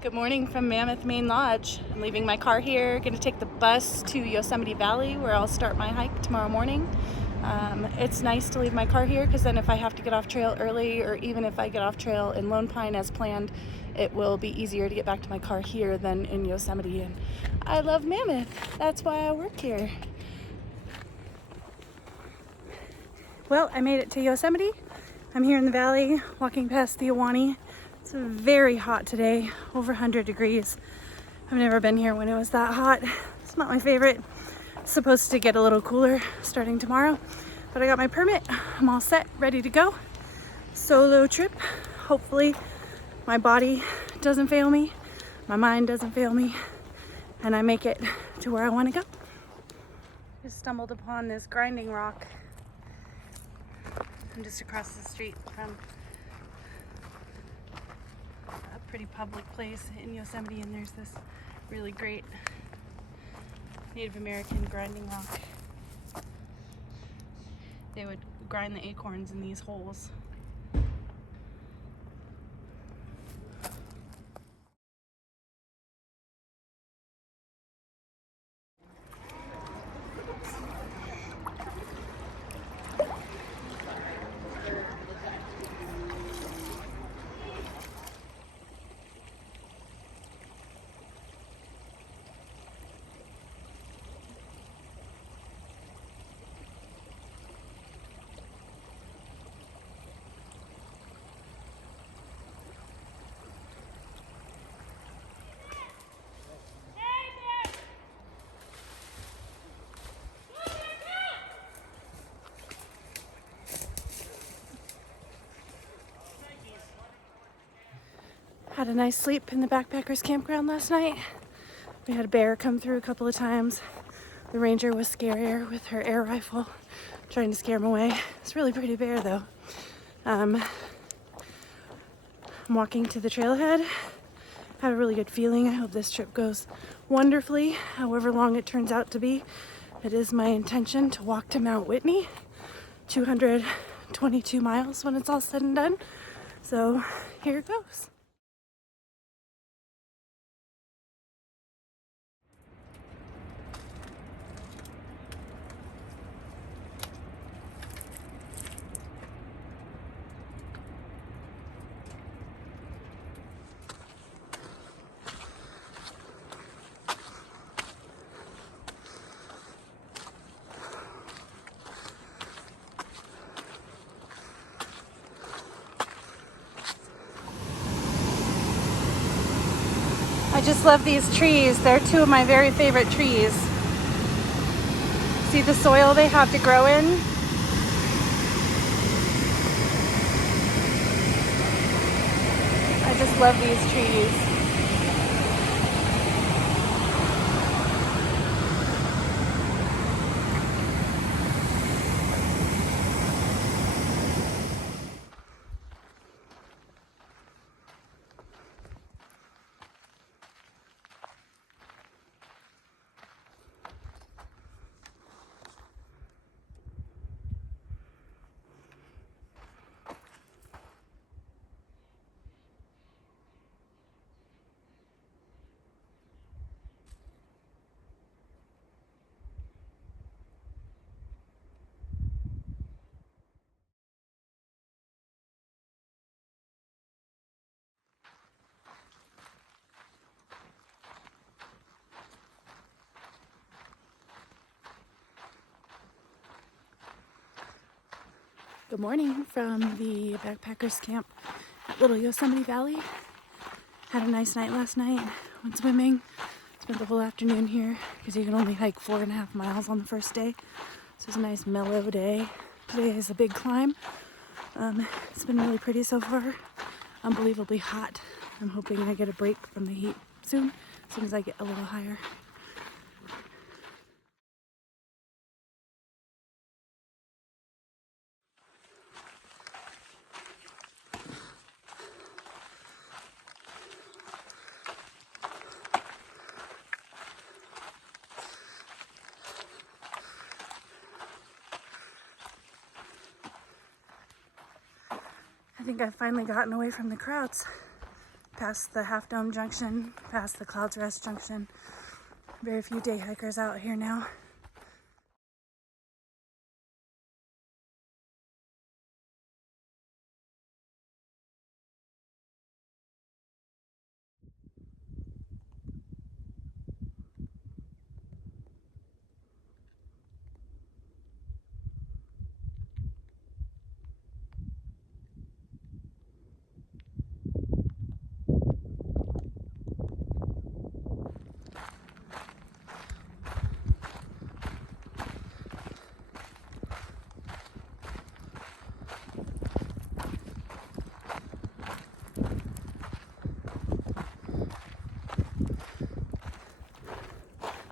Good morning from Mammoth Main Lodge. I'm leaving my car here, going to take the bus to Yosemite Valley where I'll start my hike tomorrow morning. It's nice to leave my car here because then if I have to get off trail early, or even if I get off trail in Lone Pine as planned, it will be easier to get back to my car here than in Yosemite. And I love Mammoth. That's why I work here. Well, I made it to Yosemite. I'm here in the valley walking past the Ahwahnee. It's very hot today, over 100 degrees. I've never been here when it was that hot. It's not my favorite. It's supposed to get a little cooler starting tomorrow, but I got my permit. I'm all set, ready to go. Solo trip. Hopefully my body doesn't fail me, my mind doesn't fail me, and I make it to where I want to go. Just stumbled upon this grinding rock. I'm just across the street from a pretty public place in Yosemite, and there's this really great Native American grinding rock. They would grind the acorns in these holes. Had a nice sleep in the backpackers campground last night. We had a bear come through a couple of times. The ranger was scarier with her air rifle, trying to scare him away. It's a really pretty bear though. I'm walking to the trailhead. Have a really good feeling. I hope this trip goes wonderfully, however long it turns out to be. It is my intention to walk to Mount Whitney, 222 miles when it's all said and done. So here it goes. I just love these trees. They're two of my very favorite trees. See the soil they have to grow in? I just love these trees. Good morning from the backpackers camp at Little Yosemite Valley. Had a nice night last night, went swimming, spent the whole afternoon here because you can only hike 4.5 miles on the first day. So it was a nice mellow day. Today is a big climb. It's been really pretty so far, unbelievably hot. I'm hoping I get a break from the heat soon, as soon as I get a little higher. I think I've finally gotten away from the crowds. past the Half Dome Junction, past the Clouds Rest Junction. Very few day hikers out here now.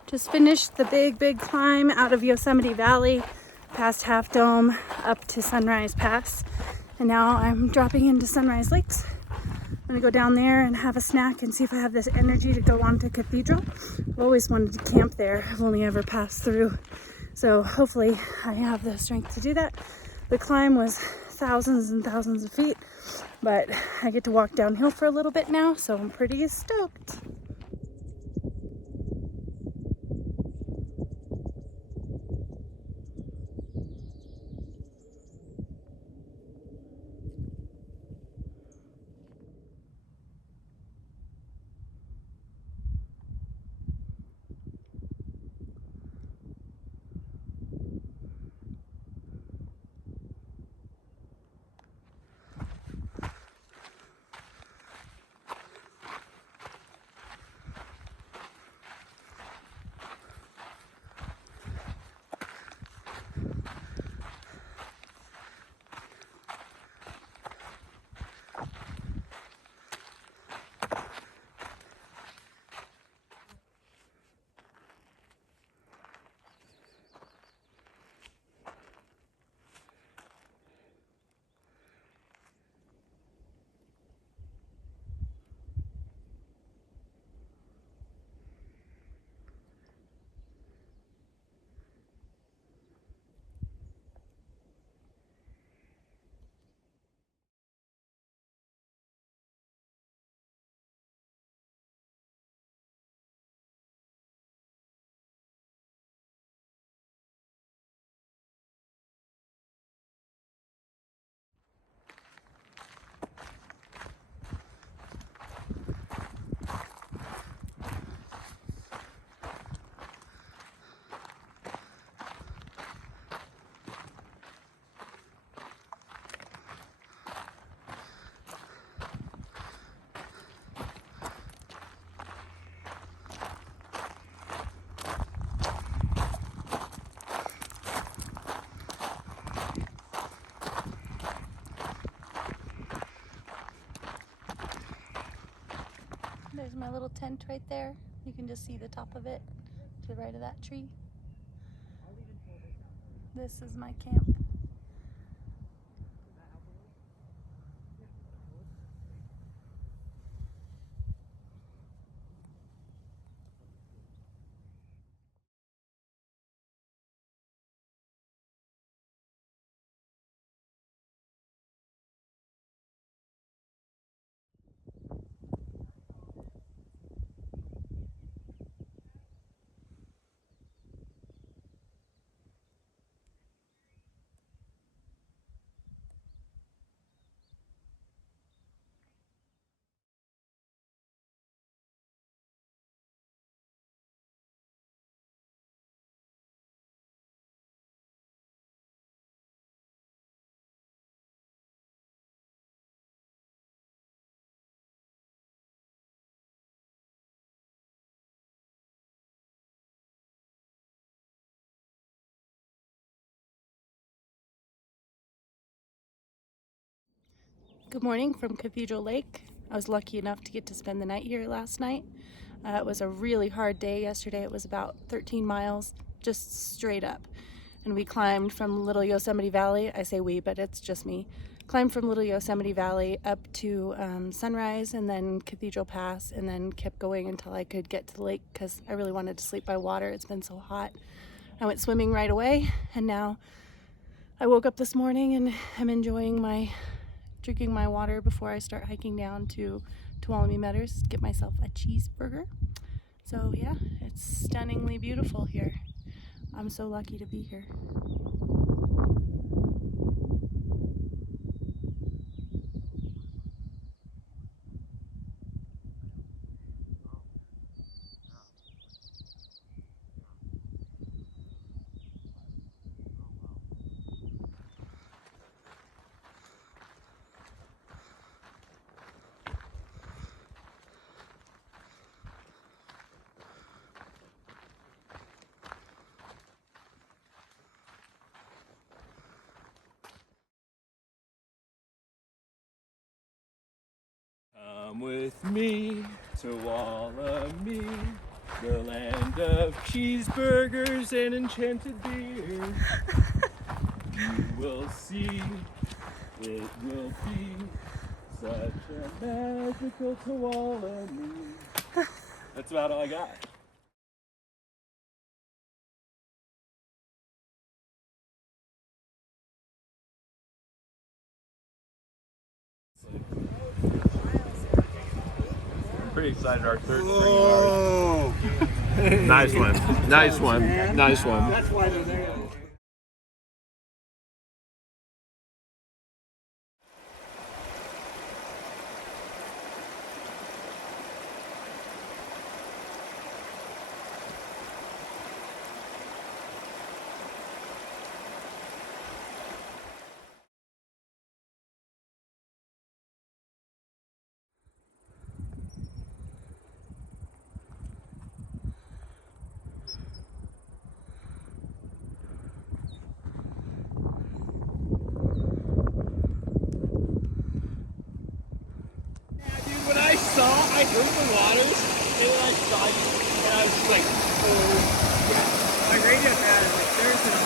Just finished the big climb out of Yosemite Valley, past Half Dome, up to Sunrise Pass. And now I'm dropping into Sunrise Lakes. I'm gonna go down there and have a snack and see if I have this energy to go on to Cathedral. I've always wanted to camp there. I've only ever passed through. So hopefully I have the strength to do that. The climb was thousands and thousands of feet, but I get to walk downhill for a little bit now, so I'm pretty stoked. There's my little tent right there. You can just see the top of it to the right of that tree. This is my camp. Good morning from Cathedral Lake. I was lucky enough to get to spend the night here last night. It was a really hard day yesterday. It was about 13 miles, just straight up. And we climbed from Little Yosemite Valley. I say we, but it's just me. Climbed from Little Yosemite Valley up to Sunrise and then Cathedral Pass, and then kept going until I could get to the lake because I really wanted to sleep by water. It's been so hot. I went swimming right away, and now I woke up this morning and I'm enjoying my drinking my water before I start hiking down to Tuolumne Meadows to get myself a cheeseburger. So yeah, it's stunningly beautiful here. I'm so lucky to be here. Come with me to Tuolumne, the land of cheeseburgers and enchanted beer. You will see, it will be such a magical Tuolumne. That's about all I got. Pretty excited, our third spring. Nice one. Nice one. Nice one. That's why they're there. I heard the waters, and then I saw you, and I was just like, oh, yeah. My radio pad is like, there's a...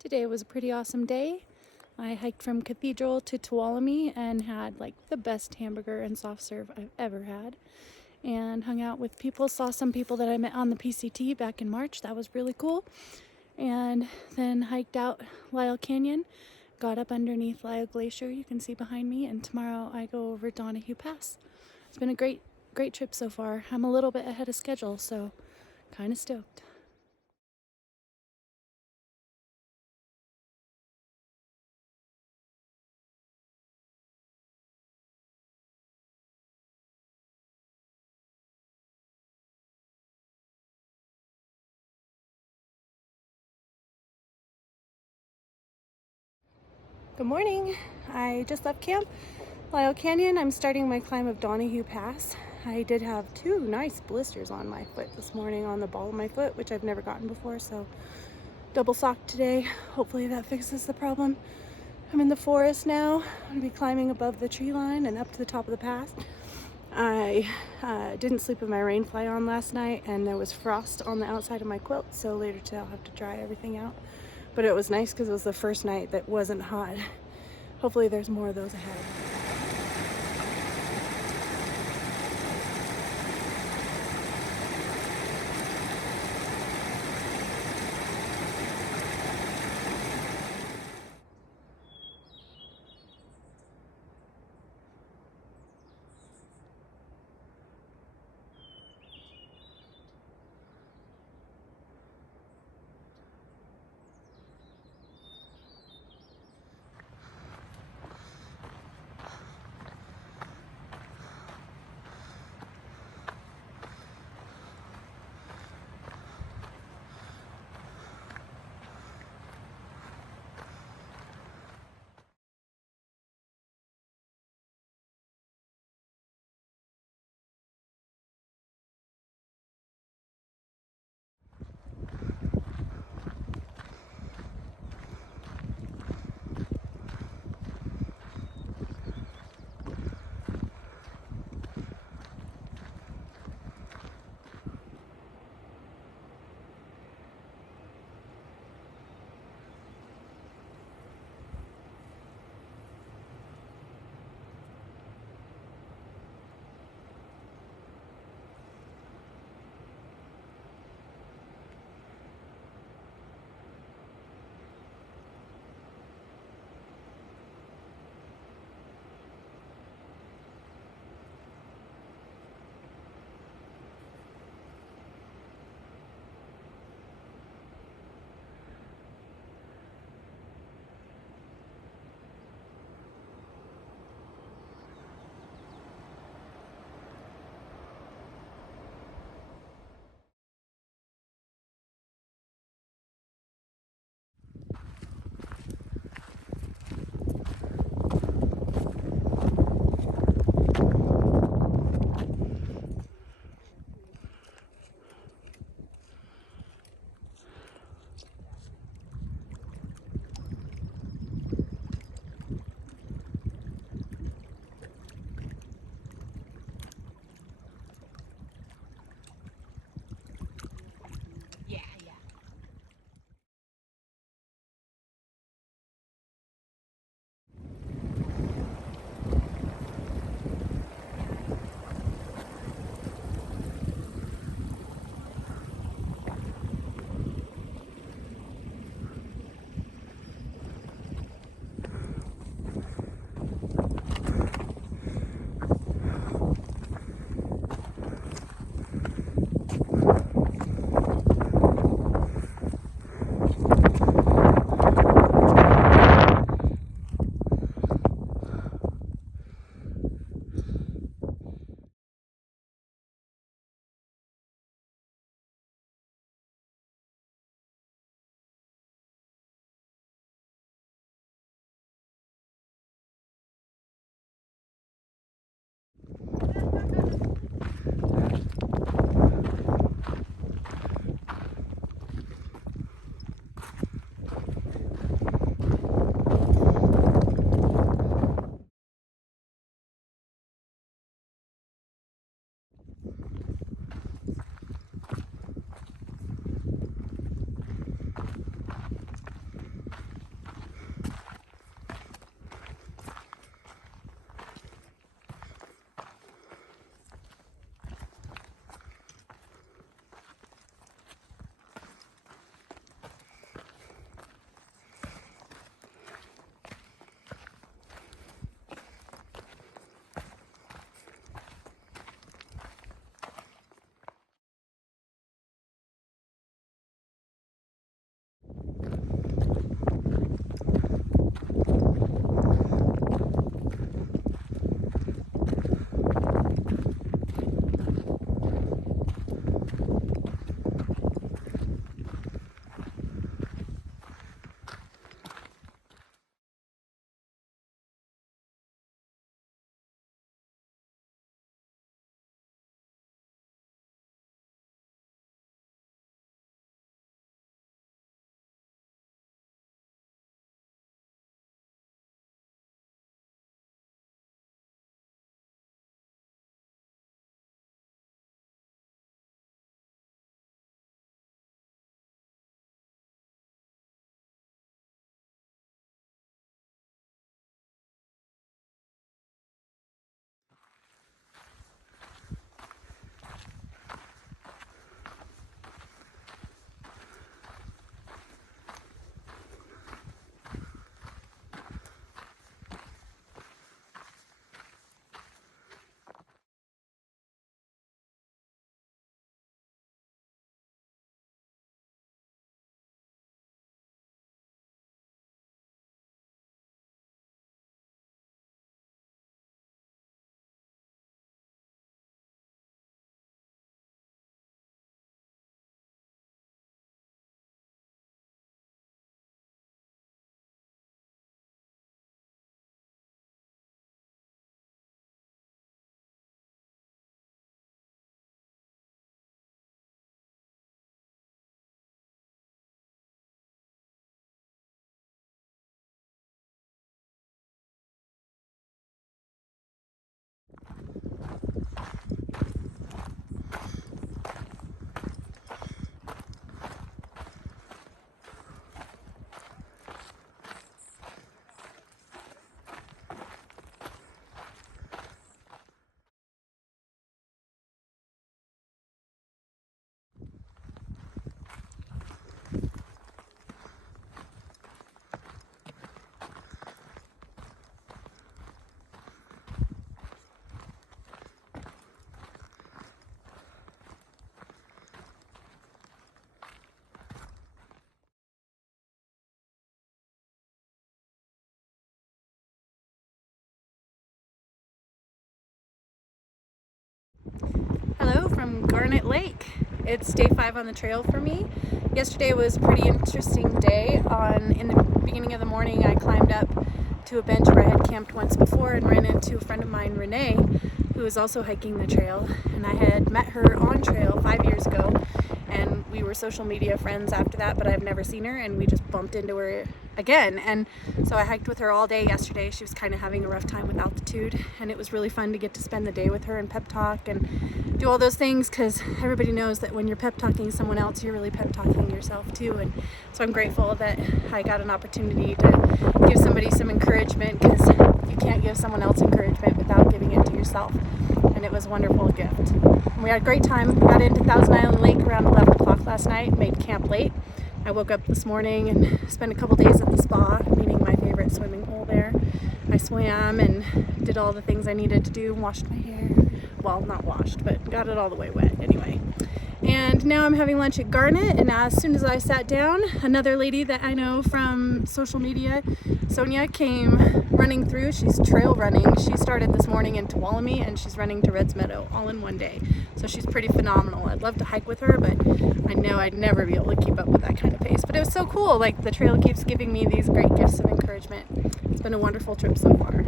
Today was a pretty awesome day. I hiked from Cathedral to Tuolumne and had like the best hamburger and soft serve I've ever had. And hung out with people, saw some people that I met on the PCT back in March. That was really cool. And then hiked out Lyell Canyon, got up underneath Lyell Glacier, you can see behind me, and tomorrow I go over Donahue Pass. It's been a great trip so far. I'm a little bit ahead of schedule, so kind of stoked. Good morning. I just left camp, Lyell Canyon. I'm starting my climb of Donahue Pass. I did have 2 nice blisters on my foot this morning, on the ball of my foot, which I've never gotten before, so double socked today. Hopefully that fixes the problem. I'm in the forest now. I'm gonna be climbing above the tree line and up to the top of the pass. I didn't sleep with my rain fly on last night, and there was frost on the outside of my quilt, so later today I'll have to dry everything out. But it was nice because it was the first night that wasn't hot. Hopefully there's more of those ahead. from Garnet Lake. It's day 5 on the trail for me. Yesterday was a pretty interesting day. In the beginning of the morning, I climbed up to a bench where I had camped once before and ran into a friend of mine, Renee, who was also hiking the trail. And I had met her on trail 5 years ago, and we were social media friends after that, but I've never seen her, and we just bumped into her again. And so I hiked with her all day yesterday. She was kind of having a rough time with altitude, and it was really fun to get to spend the day with her and pep talk and do all those things, because everybody knows that when you're pep talking someone else, you're really pep talking yourself too. And so I'm grateful that I got an opportunity to give somebody some encouragement, because you can't give someone else encouragement without giving it to yourself. And it was a wonderful gift. And we had a great time. We got into Thousand Island Lake around 11 o'clock last night, made camp late. I woke up this morning and spent a couple days at the spa, meeting my favorite swimming hole there. I swam and did all the things I needed to do, washed my hair. Well, not washed, but got it all the way wet anyway. And now I'm having lunch at Garnet, and as soon as I sat down, another lady that I know from social media, Sonia, came running through. She's trail running. She started this morning in Tuolumne, and she's running to Reds Meadow all in one day. So she's pretty phenomenal. I'd love to hike with her, but I know I'd never be able to keep up with that kind of pace. But it was so cool. Like, the trail keeps giving me these great gifts of encouragement. It's been a wonderful trip so far.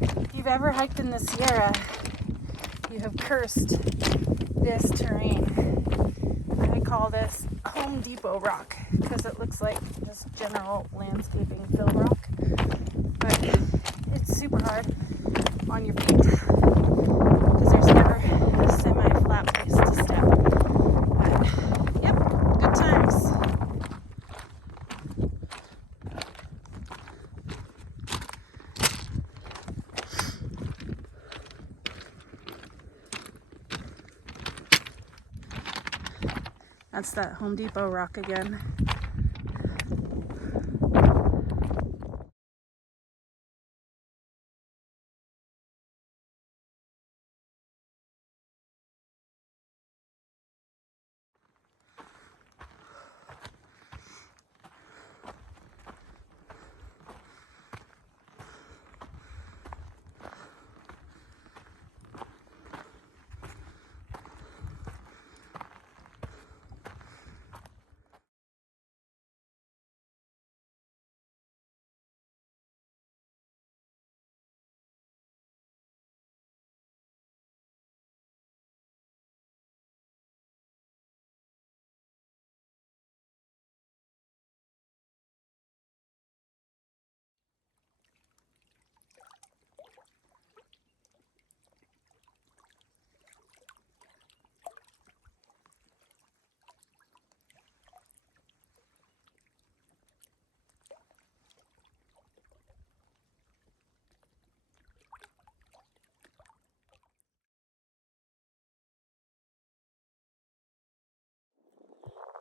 If you've ever hiked in the Sierra, you have cursed this terrain. I call this Home Depot rock because it looks like just general landscaping fill rock, but it's super hard on your feet because there's never a semi-flat place to step. But yep, good times. That's that Home Depot rock again.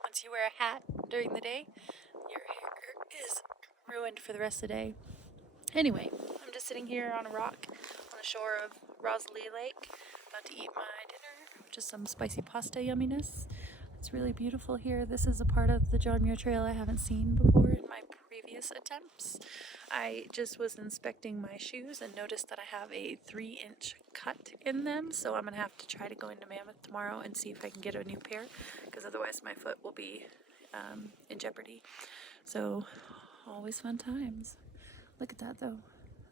Once you wear a hat during the day, your hair is ruined for the rest of the day. Anyway, I'm just sitting here on a rock on the shore of Rosalie Lake, about to eat my dinner, just some spicy pasta yumminess. It's really beautiful here. This is a part of the John Muir Trail I haven't seen before in my previous attempts. I just was inspecting my shoes and noticed that I have a 3-inch cut in them, so I'm going to have to try to go into Mammoth tomorrow and see if I can get a new pair, because otherwise my foot will be in jeopardy. So, always fun times. Look at that though.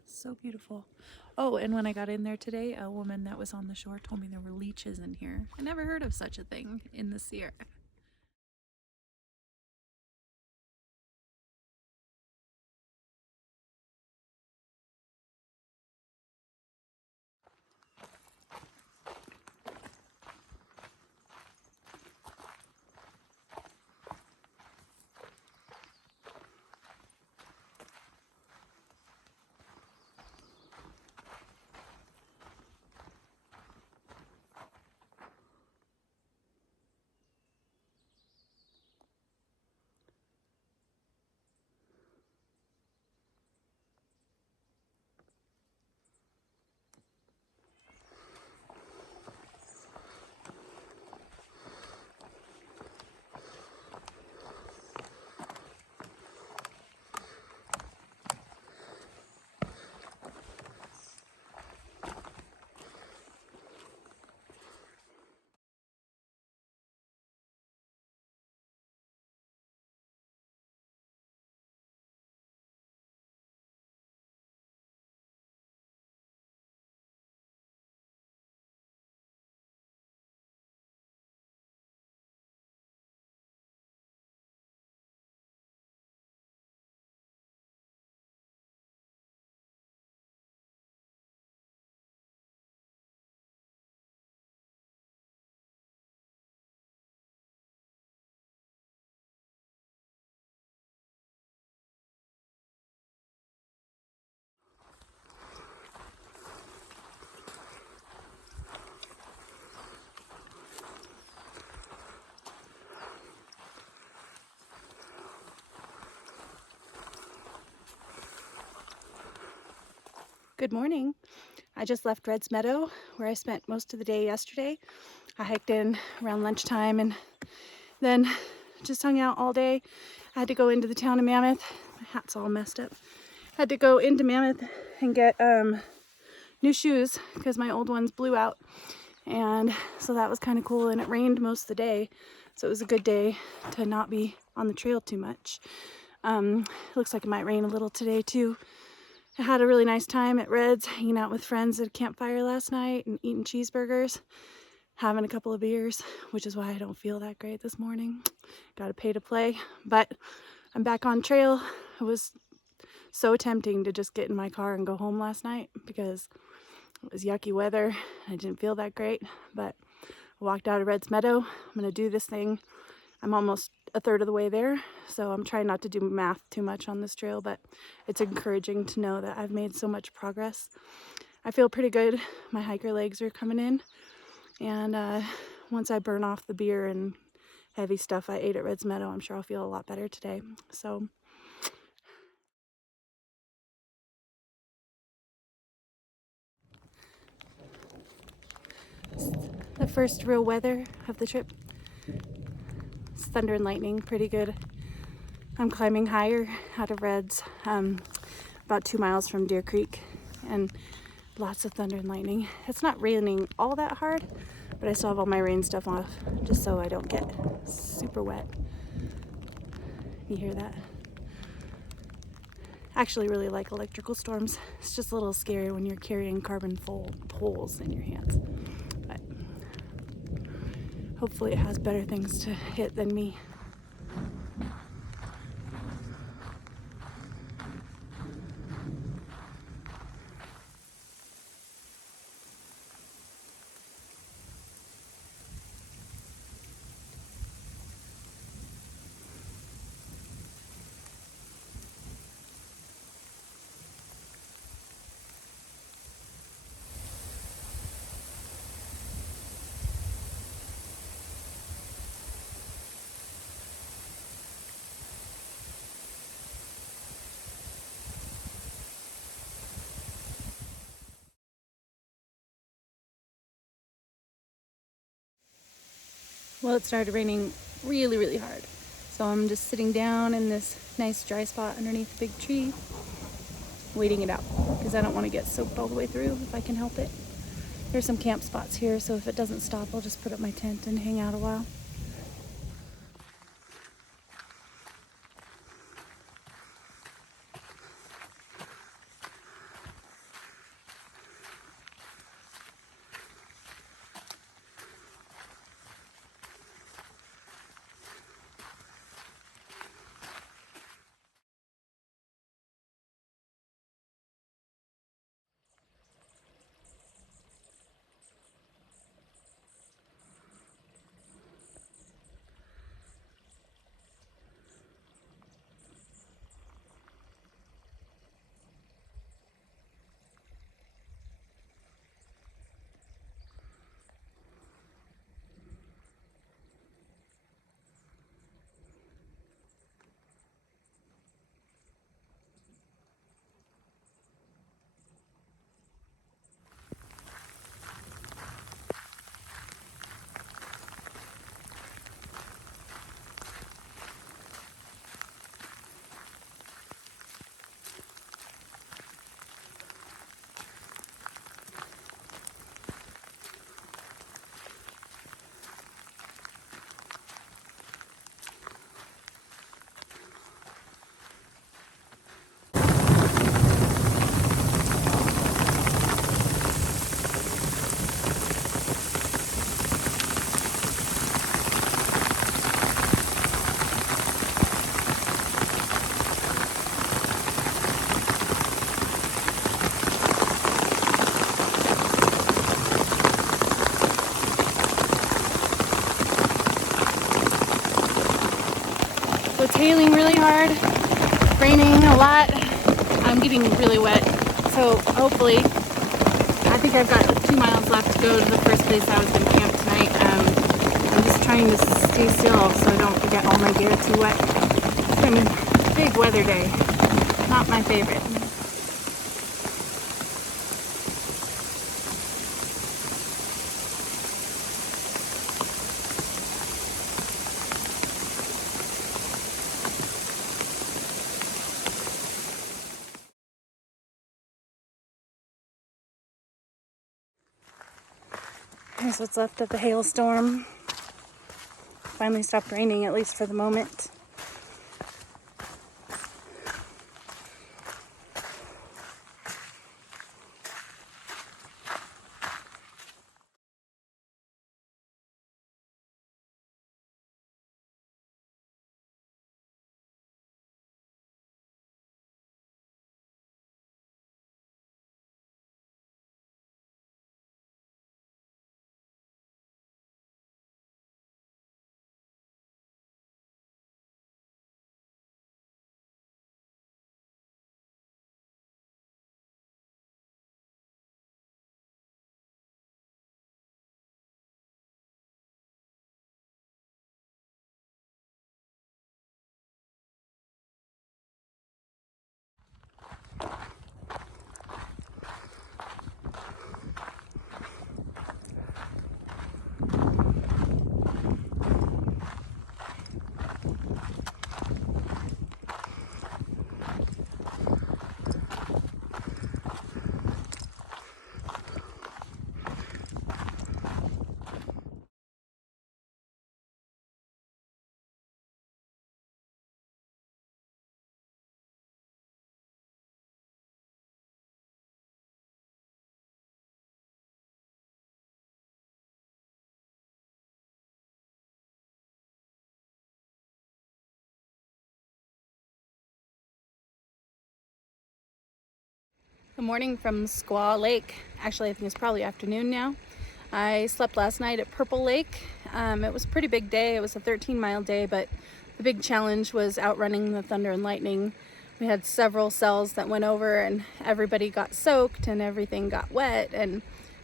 So beautiful. Oh, and when I got in there today, a woman that was on the shore told me there were leeches in here. I never heard of such a thing in the Sierra. Good morning. I just left Reds Meadow where I spent most of the day yesterday. I hiked in around lunchtime and then just hung out all day. I had to go into the town of Mammoth. My hat's all messed up. Had to go into Mammoth and get new shoes because my old ones blew out. And so that was kind of cool, and it rained most of the day. So it was a good day to not be on the trail too much. Looks like it might rain a little today too. I had a really nice time at Reds, hanging out with friends at a campfire last night and eating cheeseburgers, having a couple of beers, which is why I don't feel that great this morning. Gotta pay to play, but I'm back on trail. It was so tempting to just get in my car and go home last night because it was yucky weather. I didn't feel that great, but I walked out of Reds Meadow. I'm gonna do this thing. I'm almost a third of the way there, so I'm trying not to do math too much on this trail, but it's encouraging to know that I've made so much progress. I feel pretty good. My hiker legs are coming in, and once I burn off the beer and heavy stuff I ate at Reds Meadow, I'm sure I'll feel a lot better today. So the first real weather of the trip. It's thunder and lightning, pretty good. I'm climbing higher out of Reds, about 2 miles from Deer Creek, and lots of thunder and lightning. It's not raining all that hard, but I still have all my rain stuff off just so I don't get super wet. You hear that? I actually really like electrical storms. It's just a little scary when you're carrying carbon poles in your hands. But hopefully it has better things to hit than me. Well, it started raining really, really hard. So I'm just sitting down in this nice dry spot underneath a big tree, waiting it out because I don't want to get soaked all the way through if I can help it. There's some camp spots here, so if it doesn't stop, I'll just put up my tent and hang out a while. So it's hailing really hard, raining a lot. I'm getting really wet. So hopefully, I think I've got 2 miles left to go to the first place I was going to camp tonight. I'm just trying to stay still so I don't get all my gear too wet. It's been a big weather day. Not my favorite. Here's what's left of the hailstorm. Finally stopped raining, at least for the moment. Good morning from Squaw Lake. Actually, I think it's probably afternoon now. I slept last night at Purple Lake. It was a pretty big day. It was a 13-mile day, but the big challenge was outrunning the thunder and lightning. We had several cells that went over and everybody got soaked and everything got wet, and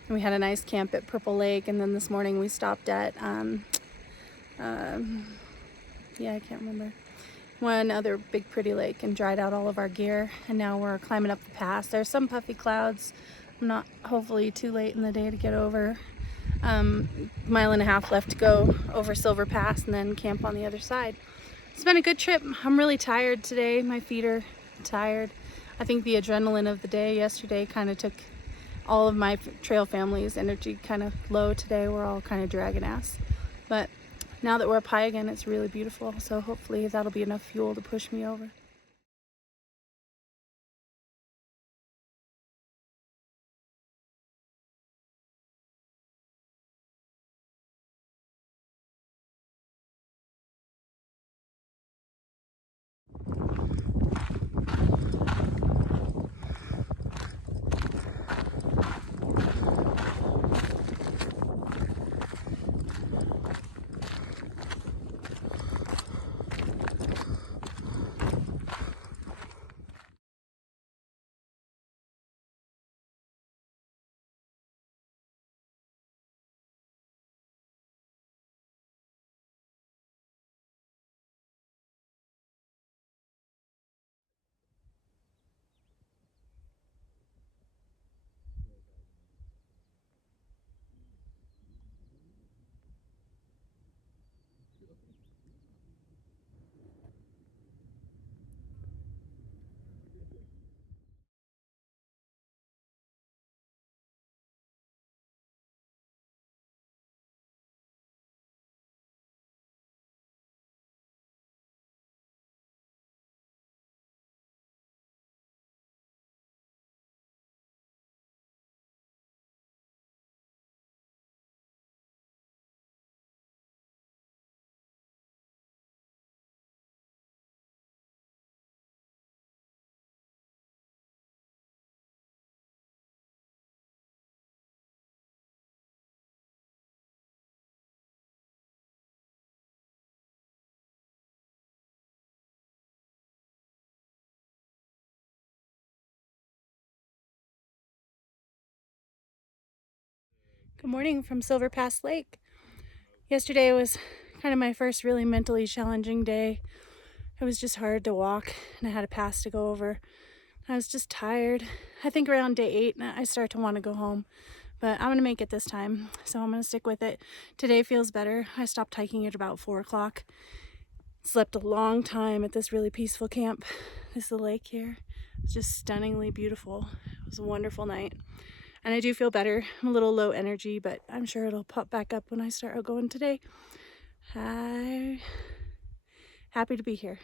we had a nice camp at Purple Lake. And then this morning we stopped at I can't remember, one other big pretty lake and dried out all of our gear, and now we're climbing up the pass. There's some puffy clouds. I'm not hopefully too late in the day to get over. Mile and a half left to go over Silver Pass and then camp on the other side. It's been a good trip. I'm really tired today. My feet are tired. I think the adrenaline of the day yesterday kind of took all of my trail family's energy kind of low today. We're all kind of dragging ass, but now that we're up high again, it's really beautiful. So hopefully that'll be enough fuel to push me over. Good morning from Silver Pass Lake. Yesterday was kind of my first really mentally challenging day. It was just hard to walk and I had a pass to go over. I was just tired. I think around day 8 I start to want to go home, but I'm gonna make it this time, so I'm gonna stick with it. Today feels better. I stopped hiking at about 4 o'clock. Slept a long time at this really peaceful camp. This is the lake here. It's just stunningly beautiful. It was a wonderful night. and I do feel better. I'm a little low energy, but I'm sure it'll pop back up when I start out going today. I'm happy to be here.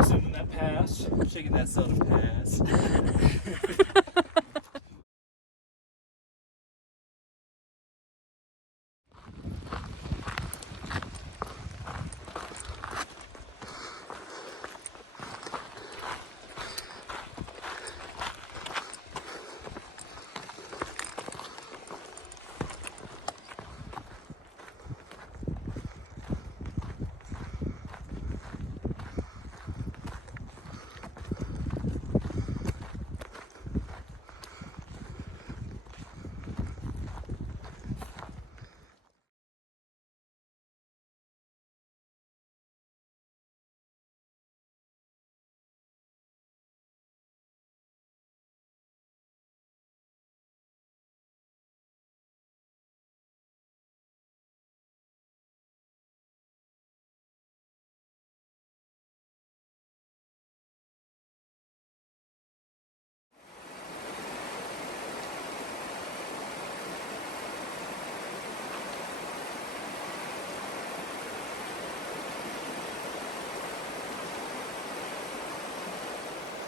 Sending that pass, shaking that soda pass.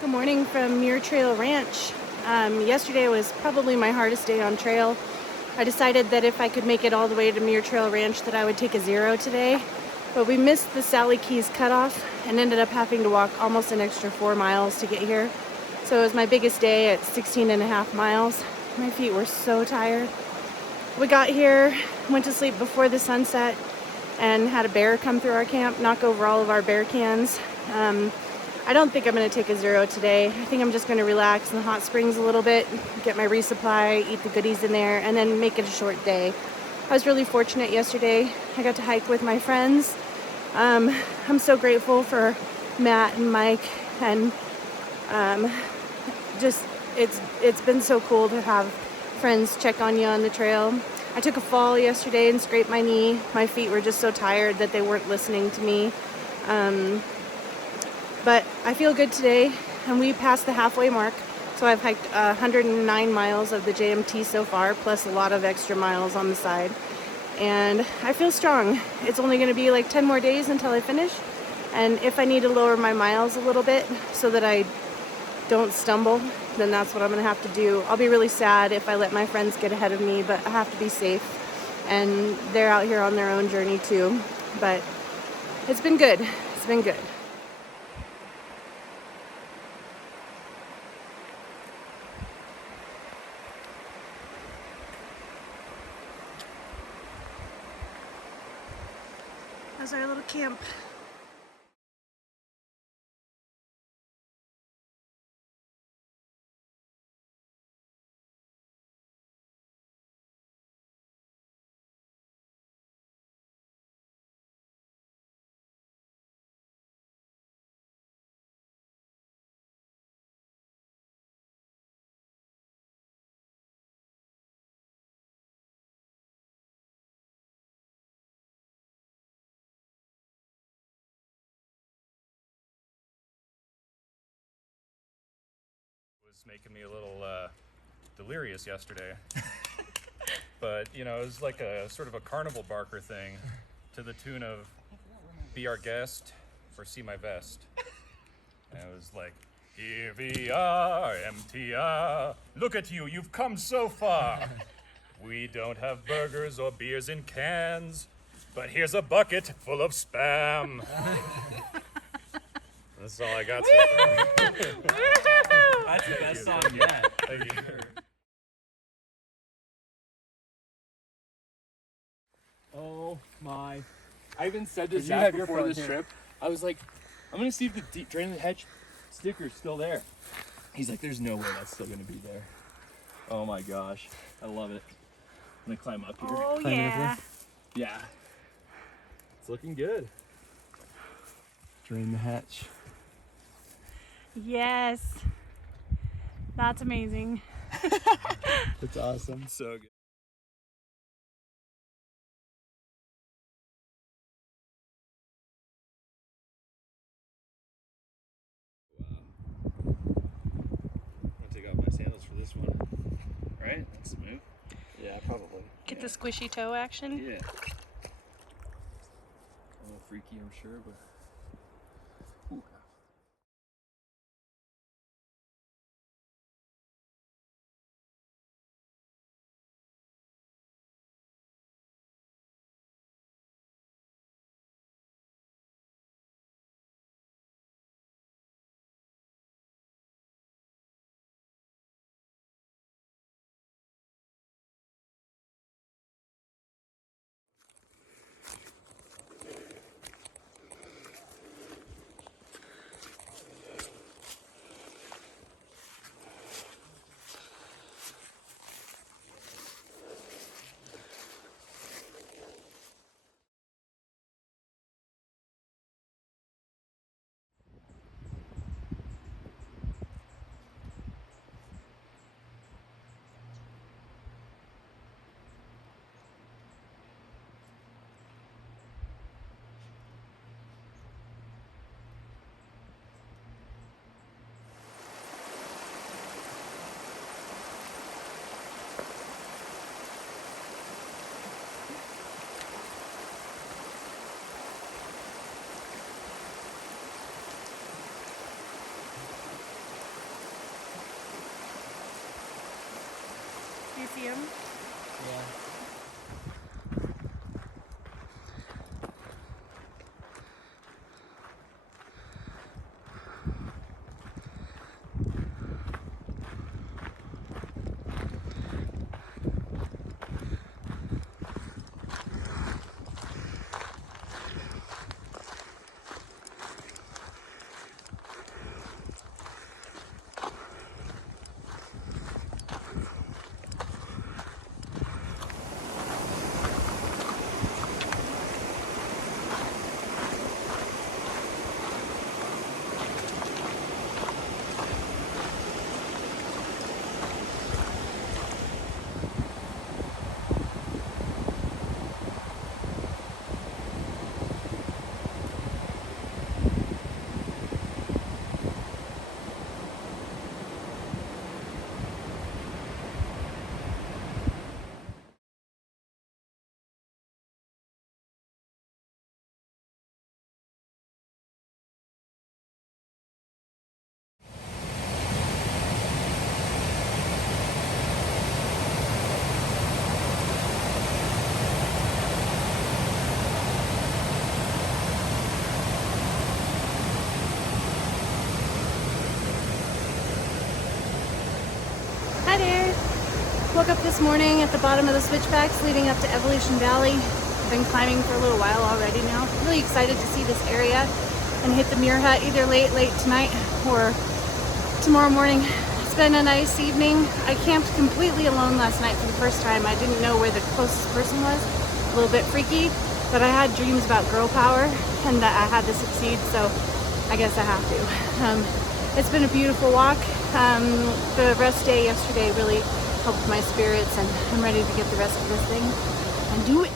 Good morning from Muir Trail Ranch. Yesterday was probably my hardest day on trail. I decided that if I could make it all the way to Muir Trail Ranch that I would take a 0 today, but we missed the Sally Keys cutoff and ended up having to walk almost an extra 4 miles to get here. So it was my biggest day at 16.5 miles. My feet were so tired. We got here, went to sleep before the sunset, and had a bear come through our camp, knock over all of our bear cans. I don't think I'm going to take a 0 today. I think I'm just going to relax in the hot springs a little bit, get my resupply, eat the goodies in there, and then make it a short day. I was really fortunate yesterday. I got to hike with my friends. I'm so grateful for Matt and Mike and just it's been so cool to have friends check on you on the trail. I took a fall yesterday and scraped my knee. My feet were just so tired that they weren't listening to me. But I feel good today, and we passed the halfway mark. So I've hiked 109 miles of the JMT so far, plus a lot of extra miles on the side. And I feel strong. It's only going to be like 10 more days until I finish. And if I need to lower my miles a little bit so that I don't stumble, then that's what I'm going to have to do. I'll be really sad if I let my friends get ahead of me, but I have to be safe. And they're out here on their own journey too. But it's been good. It's been good. That's our little camp. Was making me a little delirious yesterday. But you know, it was like a sort of a carnival barker thing to the tune of "Be Our Guest" or "See My Vest." And it was like, "Here we are, MTR. Look at you, you've come so far. We don't have burgers or beers in cans, but here's a bucket full of Spam." That's all I got so far. That's the best song yet. Thank you. Oh my. I even said to You have Zach your before phone this here. trip, I was like, I'm going to see if the Drain the Hatch sticker's still there. He's like, there's no way that's still going to be there. Oh my gosh. I love it. I'm going to climb up here. Oh yeah. Yeah. It's looking good. Drain the Hatch. Yes. That's amazing. That's awesome. So good. I'll take off my sandals for this one. Right? That's the move. Yeah, probably. Get the squishy toe action. Yeah. A little freaky, I'm sure, but. Ooh. Do you see him? Yeah. Woke up this morning at the bottom of the switchbacks leading up to Evolution Valley. I've been climbing for a little while already now. Really excited to see this area and hit the Muir Hut either late tonight or tomorrow morning. It's been a nice evening. I camped completely alone last night for the first time. I didn't know where the closest person was. A little bit freaky, but I had dreams about girl power and that I had to succeed, so I guess I have to. It's been a beautiful walk. The rest day yesterday really helped my spirits, and I'm ready to get the rest of this thing and do it.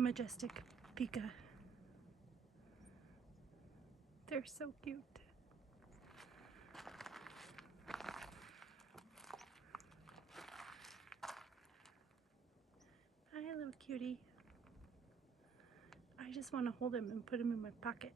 the majestic pika. They're so cute. Hi, little cutie. I just want to hold him and put him in my pocket.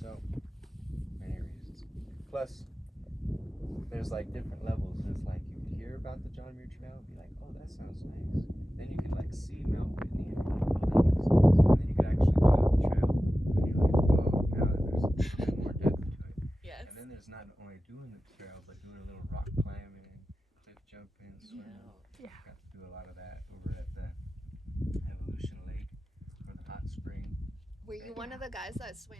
So many reasons. Plus, there's like different levels. It's like you would hear about the John Muir Trail and be like, oh, that sounds nice. Then you could like see Mount Whitney and be like, oh, that looks nice. And then you could actually do the trail and you're like, whoa, now there's more depth to it. Yes. And then there's not only doing the trail, but doing a little rock climbing, cliff jumping, swimming. Yeah. Got to do a lot of that over at the Evolution Lake or the hot spring. Were you one of the guys that swam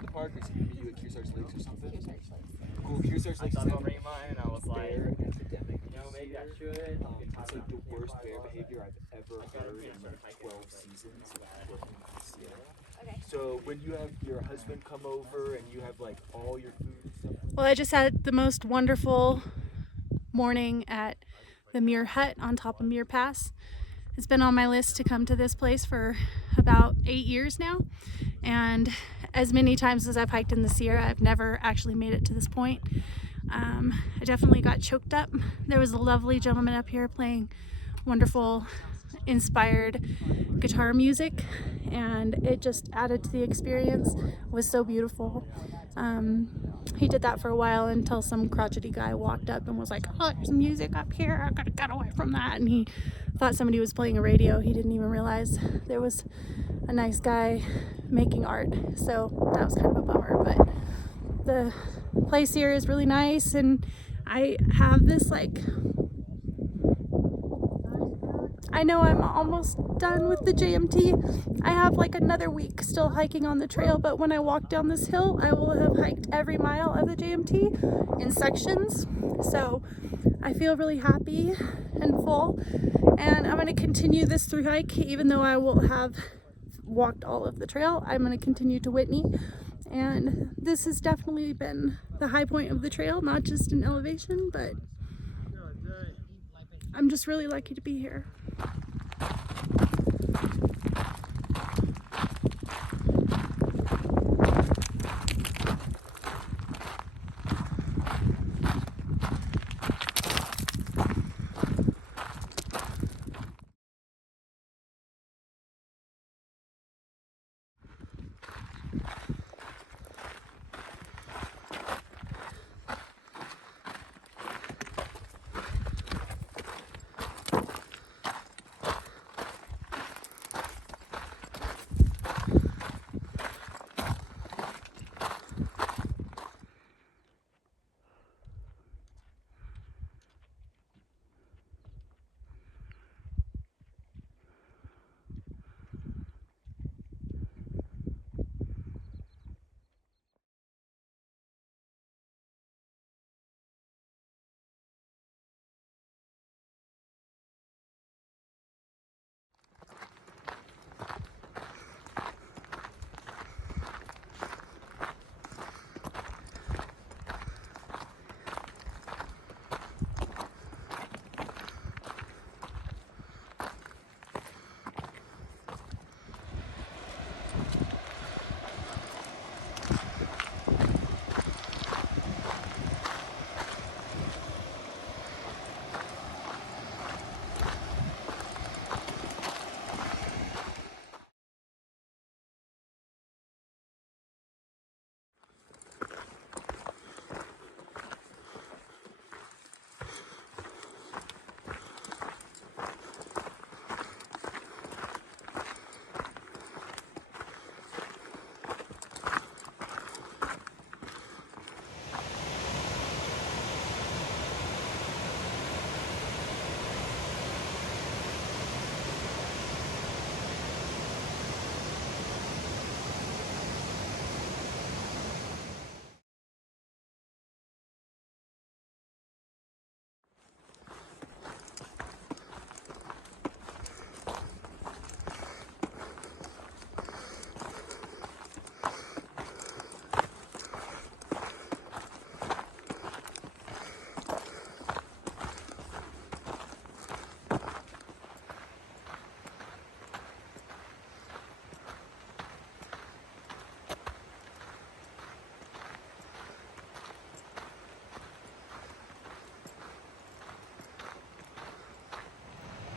at the park, or is he gonna meet you at Kearsarge Lakes or something? Cool. Kearsarge Lakes is like Bring mine, and I was like, bear epidemic. maybe I should. It's like the worst bear behavior I've ever heard in 12 seasons of working in the Sierra. Okay. So when you have your husband come over and you have like all your food and stuff. Well, I just had the most wonderful morning at the Muir Hut on top of Muir Pass. It's been on my list to come to this place for about 8 years now, and as many times as I've hiked in the Sierra, I've never actually made it to this point. I definitely got choked up. There was a lovely gentleman up here playing wonderful inspired guitar music, and it just added to the experience. It was so beautiful. He did that for a while until some crotchety guy walked up and was like, oh, there's music up here, I gotta get away from that. And he thought somebody was playing a radio. He didn't even realize there was a nice guy making art. So that was kind of a bummer, but the place here is really nice, and I have this I know I'm almost done with the JMT. I have like another week still hiking on the trail, but when I walk down this hill, I will have hiked every mile of the JMT in sections. So I feel really happy and full, and I'm going to continue this through hike. Even though I will have walked all of the trail, I'm going to continue to Whitney, and this has definitely been the high point of the trail, not just in elevation, but I'm just really lucky to be here.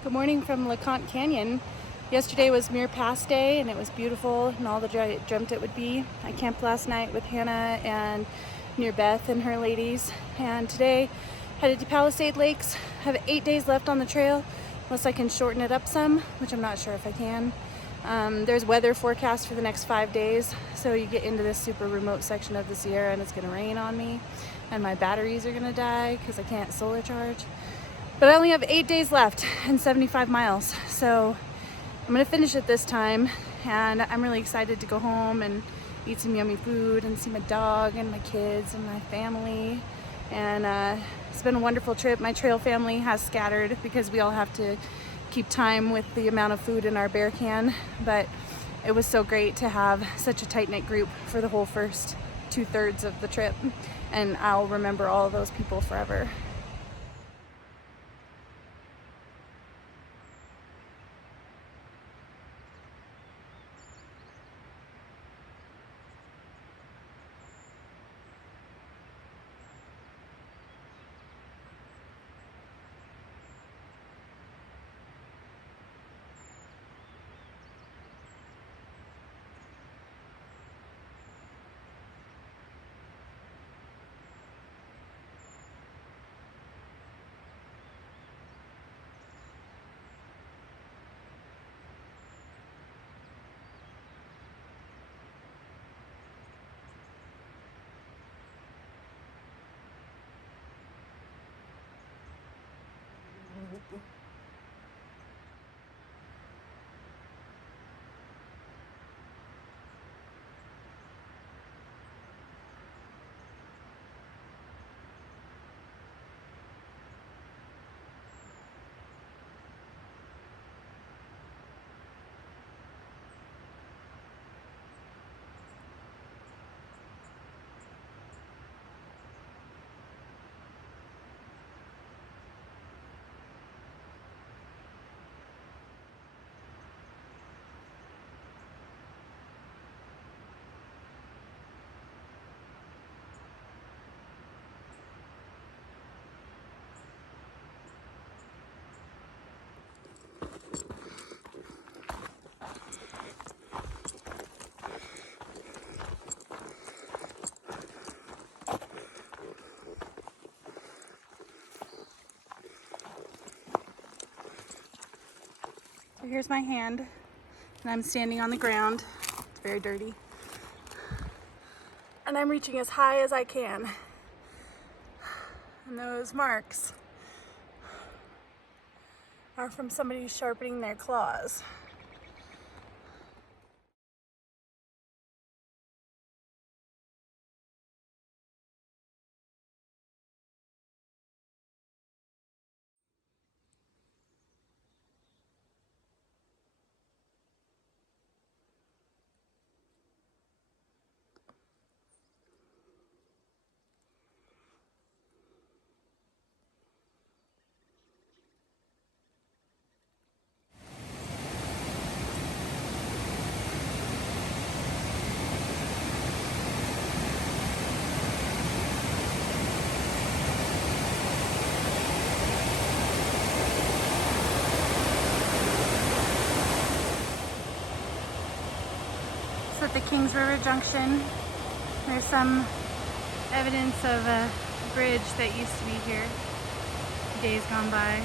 Good morning from LeConte Canyon. Yesterday was Muir Pass Day, and it was beautiful and all that I dreamt it would be. I camped last night with Hannah and near Beth and her ladies, and today headed to Palisade Lakes. I have 8 days left on the trail, unless I can shorten it up some, which I'm not sure if I can. There's weather forecast for the next 5 days, so you get into this super remote section of the Sierra and it's going to rain on me, and my batteries are going to die because I can't solar charge. But I only have 8 days left and 75 miles, so I'm going to finish it this time, and I'm really excited to go home and eat some yummy food and see my dog and my kids and my family. And it's been a wonderful trip. My trail family has scattered because we all have to keep time with the amount of food in our bear can, but it was so great to have such a tight-knit group for the whole first 2/3 of the trip, and I'll remember all of those people forever. So here's my hand, and I'm standing on the ground. It's very dirty. And I'm reaching as high as I can. And those marks are from somebody sharpening their claws. At the Kings River Junction, there's some evidence of a bridge that used to be here days gone by.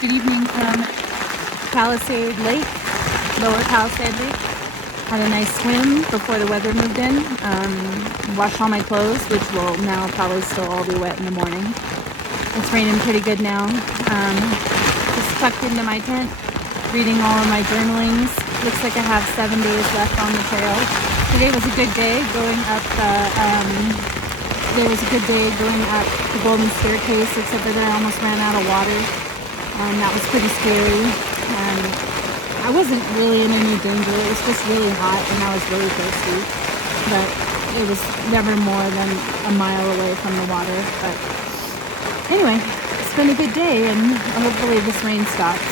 Good evening from Palisade Lake, Lower Palisade Lake. Had a nice swim before the weather moved in. Washed all my clothes, which will now probably still all be wet in the morning. It's raining pretty good now. Just tucked into my tent, reading all of my journalings. Looks like I have 7 days left on the trail. Today was a good day going up the Golden Staircase, except for that I almost ran out of water. That was pretty scary. I wasn't really in any danger. It was just really hot and I was really thirsty. But it was never more than a mile away from the water. But anyway, it's been a good day and hopefully this rain stops.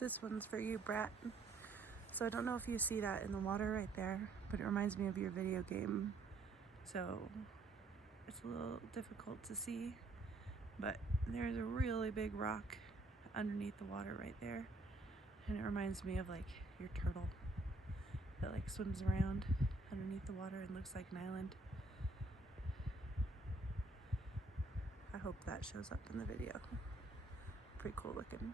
This one's for you, Brat. So I don't know if you see that in the water right there, but it reminds me of your video game. So it's a little difficult to see, but there's a really big rock underneath the water right there. And it reminds me of like your turtle that like swims around underneath the water and looks like an island. I hope that shows up in the video. Pretty cool looking.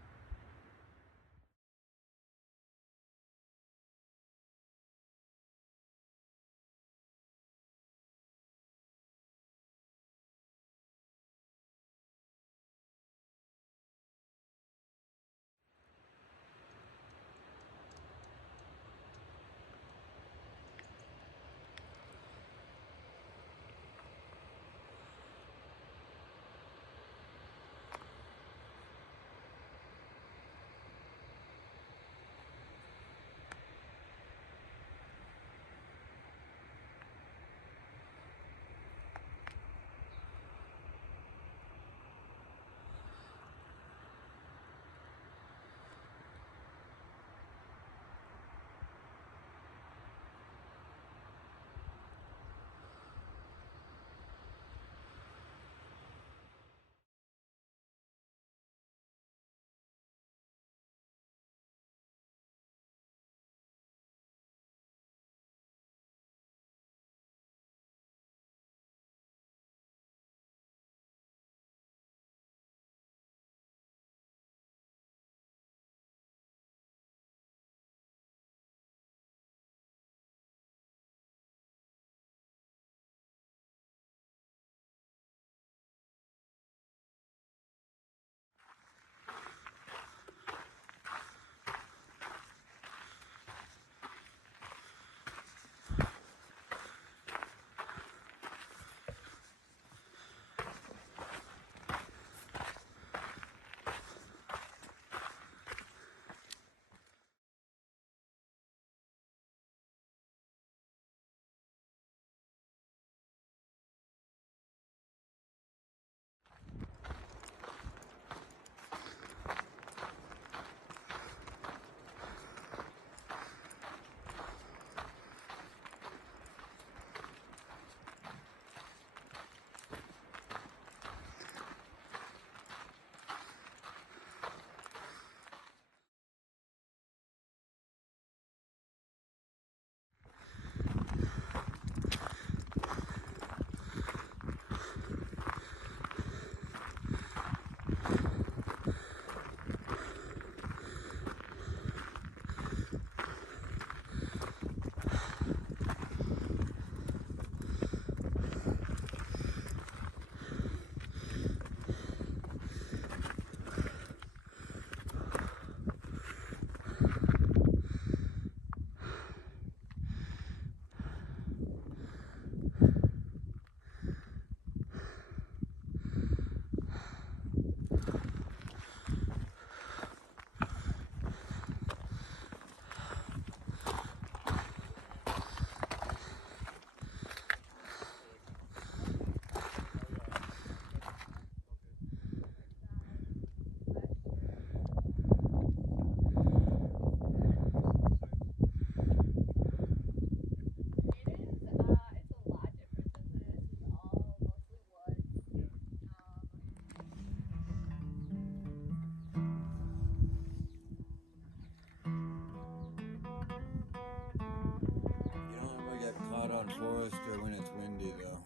Not on Forester when it's windy, though.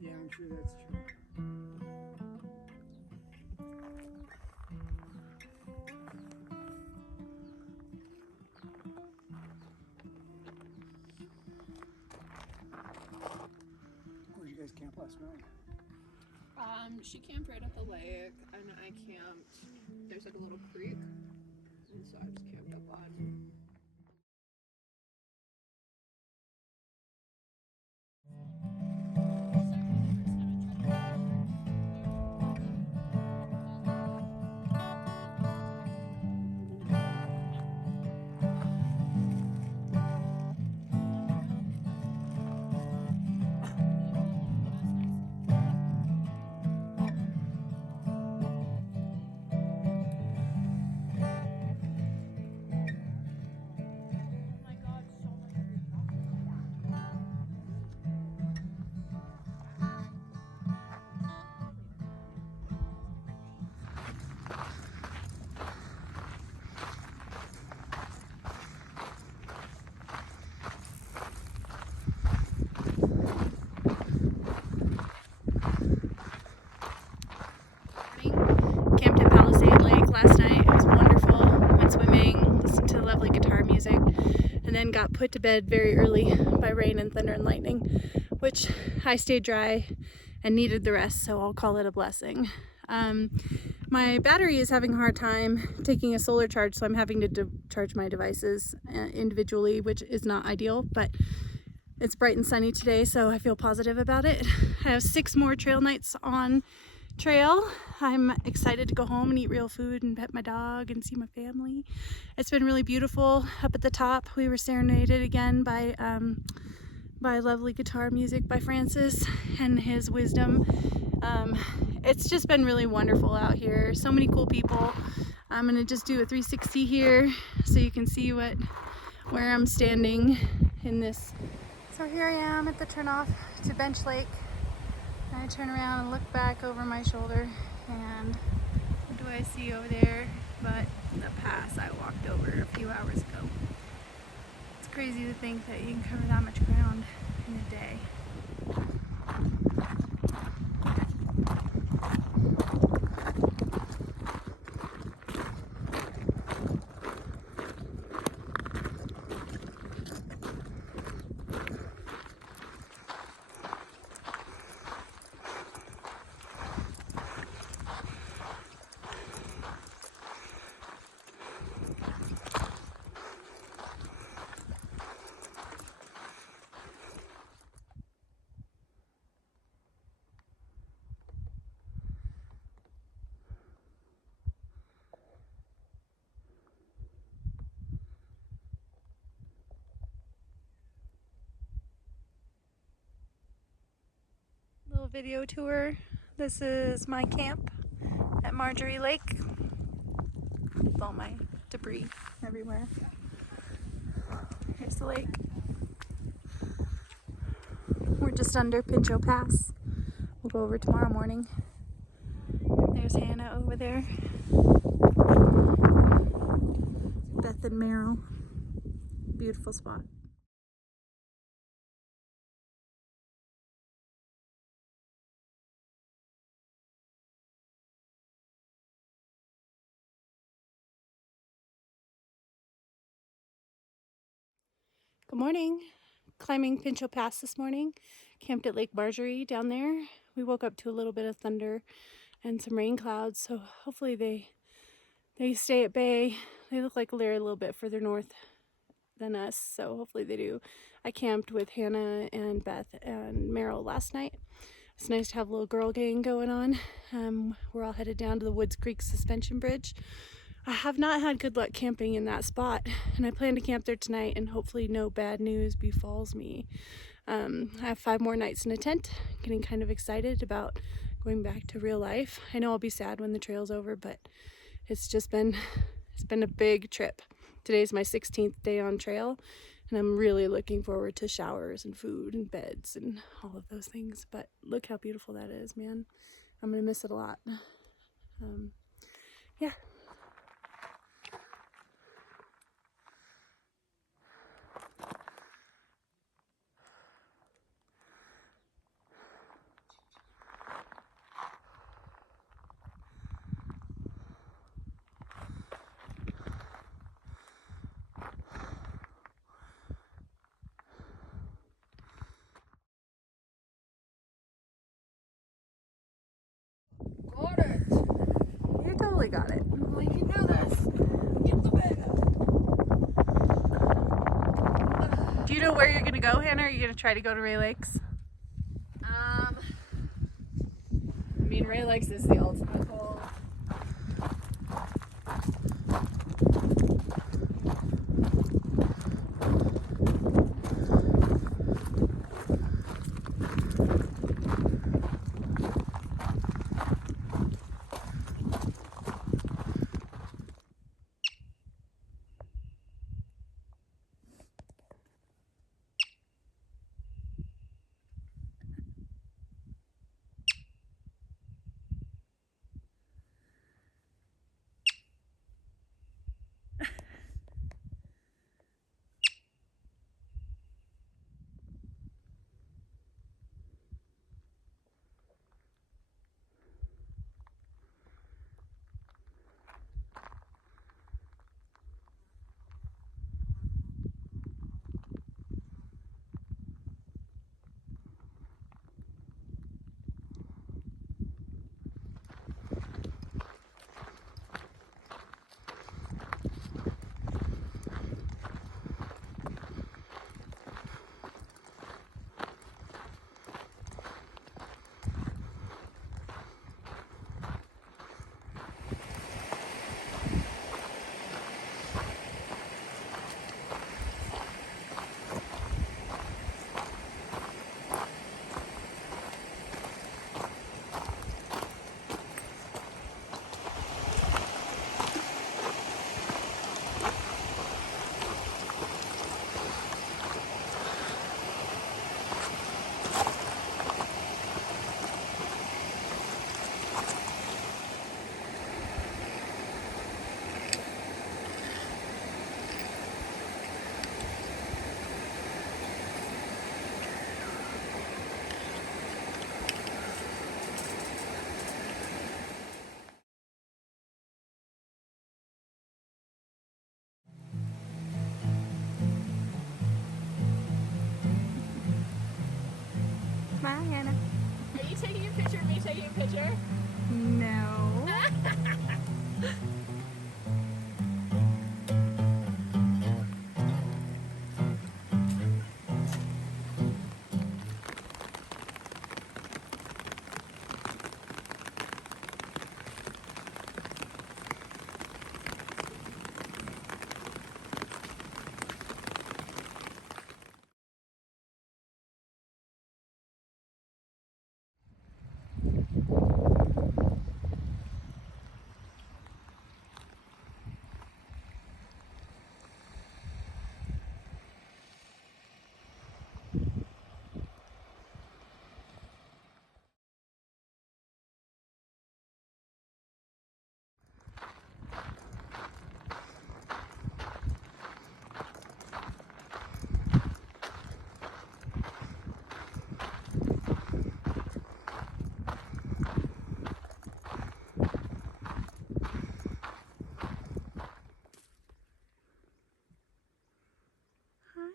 Yeah, I'm sure that's true. Where'd you guys camp last night? She camped right at the lake, and I camped. There's like a little creek, and so I just camped up on. Camped at Palisade Lake last night. It was wonderful. Went swimming, listened to lovely guitar music, and then got put to bed very early by rain and thunder and lightning, which I stayed dry and needed the rest, so I'll call it a blessing. My battery is having a hard time taking a solar charge, so I'm having to charge my devices individually, which is not ideal, but it's bright and sunny today, so I feel positive about it. I have 6 more trail nights on trail. I'm excited to go home and eat real food and pet my dog and see my family. It's been really beautiful. Up at the top, we were serenaded again by lovely guitar music by Francis and his wisdom. It's just been really wonderful out here. So many cool people. I'm gonna just do a 360 here so you can see where I'm standing in this. So here I am at the turnoff to Bench Lake. And I turn around and look back over my shoulder, and what do I see over there but the pass I walked over a few hours ago. It's crazy to think that you can cover that much ground in a day. Little video tour. This is my camp at Marjorie Lake with all my debris everywhere. Here's the lake. We're just under Pinchot Pass. We'll go over tomorrow morning. There's Hannah over there. Beth and Meryl. Beautiful spot. Good morning. Climbing Pinchot Pass this morning. Camped at Lake Marjorie down there. We woke up to a little bit of thunder and some rain clouds, so hopefully they stay at bay. They look like they're a little bit further north than us, so hopefully they do. I camped with Hannah and Beth and Meryl last night. It's nice to have a little girl gang going on. We're all headed down to the Woods Creek Suspension Bridge. I have not had good luck camping in that spot, and I plan to camp there tonight, and hopefully no bad news befalls me. I have 5 more nights in a tent. Getting kind of excited about going back to real life. I know I'll be sad when the trail's over, but it's been a big trip. Today's my 16th day on trail, and I'm really looking forward to showers and food and beds and all of those things. But look how beautiful that is, man. I'm gonna miss it a lot. Yeah. got it. You totally got it. We can do this. Get the bag up. Do you know where you're gonna go, Hannah? Are you gonna try to go to Rae Lakes? I mean, Rae Lakes is the ultimate goal. Smile, Hannah. Are you taking a picture of me taking a picture? No.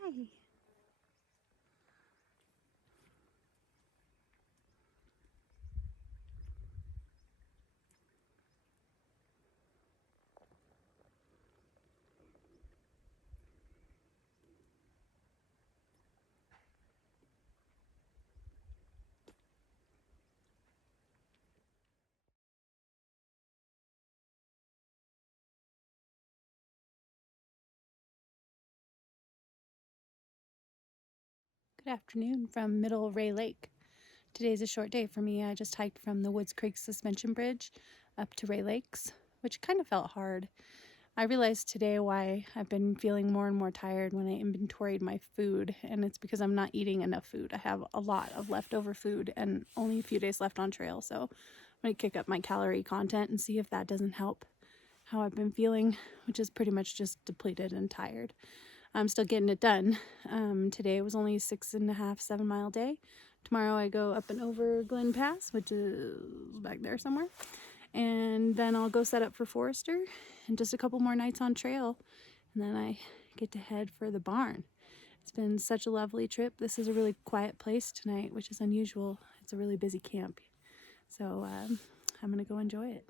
Hi. Good afternoon from Middle Rae Lake. Today's a short day for me. I just hiked from the Woods Creek Suspension Bridge up to Rae Lakes, which kind of felt hard. I realized today why I've been feeling more and more tired when I inventoried my food, and it's because I'm not eating enough food. I have a lot of leftover food and only a few days left on trail, so I'm going to kick up my calorie content and see if that doesn't help how I've been feeling, which is pretty much just depleted and tired. I'm still getting it done. Today was only a 6.5, 7 mile day. Tomorrow I go up and over Glen Pass, which is back there somewhere. And then I'll go set up for Forester and just a couple more nights on trail. And then I get to head for the barn. It's been such a lovely trip. This is a really quiet place tonight, which is unusual. It's a really busy camp. So I'm gonna go enjoy it.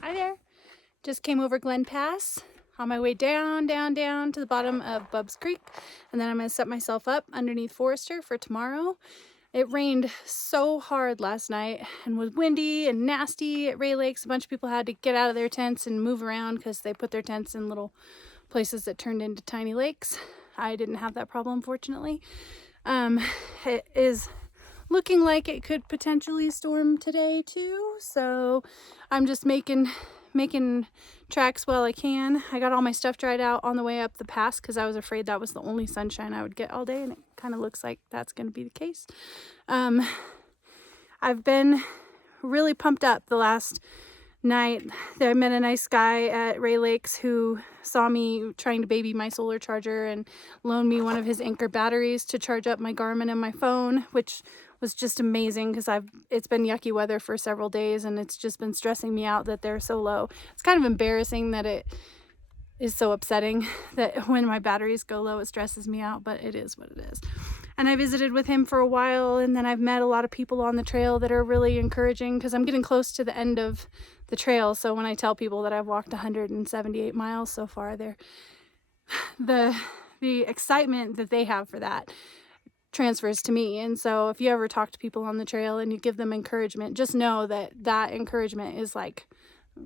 Hi there. Just came over Glen Pass on my way down to the bottom of Bubbs Creek, and then I'm going to set myself up underneath Forester for tomorrow. It rained so hard last night and was windy and nasty at Rae Lakes. A bunch of people had to get out of their tents and move around because they put their tents in little places that turned into tiny lakes. I didn't have that problem, fortunately. It is looking like it could potentially storm today too, so I'm just making tracks while I can. I got all my stuff dried out on the way up the pass because I was afraid that was the only sunshine I would get all day, and it kind of looks like that's going to be the case. I've been really pumped up the last night. I met a nice guy at Rae Lakes who saw me trying to baby my solar charger and loaned me one of his Anchor batteries to charge up my Garmin and my phone, which was just amazing because it's been yucky weather for several days and it's just been stressing me out that they're so low. It's kind of embarrassing that it is so upsetting that when my batteries go low, it stresses me out, but it is what it is. And I visited with him for a while, and then I've met a lot of people on the trail that are really encouraging because I'm getting close to the end of the trail. So when I tell people that I've walked 178 miles so far, the excitement that they have for that transfers to me. And so if you ever talk to people on the trail and you give them encouragement, just know that that encouragement is like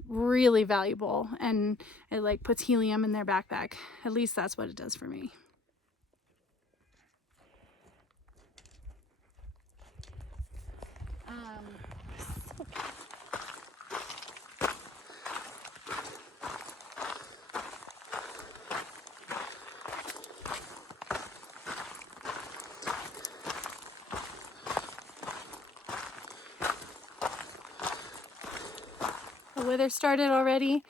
really valuable, and it like puts helium in their backpack. At least that's what it does for me. The weather started already.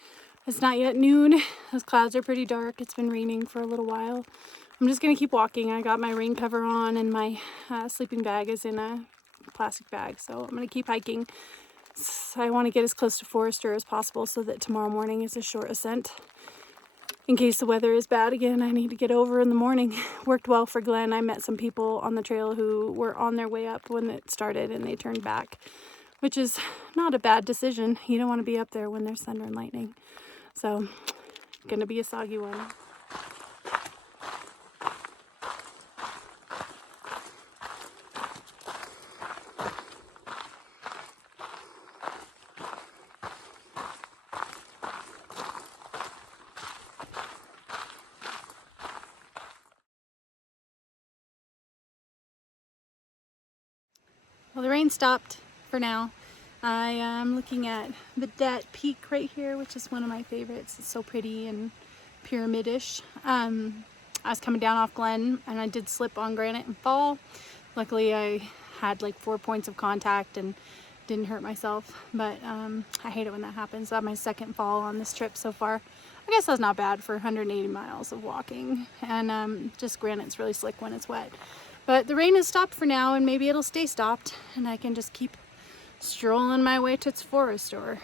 It's not yet noon. Those clouds are pretty dark. It's been raining for a little while. I'm just gonna keep walking. I got my rain cover on, and my sleeping bag is in a plastic bag, so I'm gonna keep hiking. I want to get as close to Forester as possible so that tomorrow morning is a short ascent. In case the weather is bad again, I need to get over in the morning. Worked well for Glen. I met some people on the trail who were on their way up when it started and they turned back, which is not a bad decision. You don't want to be up there when there's thunder and lightning. So, gonna be a soggy one. Well, the rain stopped for now. I am looking at Vedette Peak right here, which is one of my favorites. It's so pretty and pyramidish. I was coming down off Glen and I did slip on granite and fall. Luckily, I had like 4 points of contact and didn't hurt myself, but I hate it when that happens. That's my second fall on this trip so far. I guess that's not bad for 180 miles of walking. And just granted, it's really slick when it's wet. But the rain has stopped for now, and maybe it'll stay stopped, and I can just keep strolling my way towards Forester.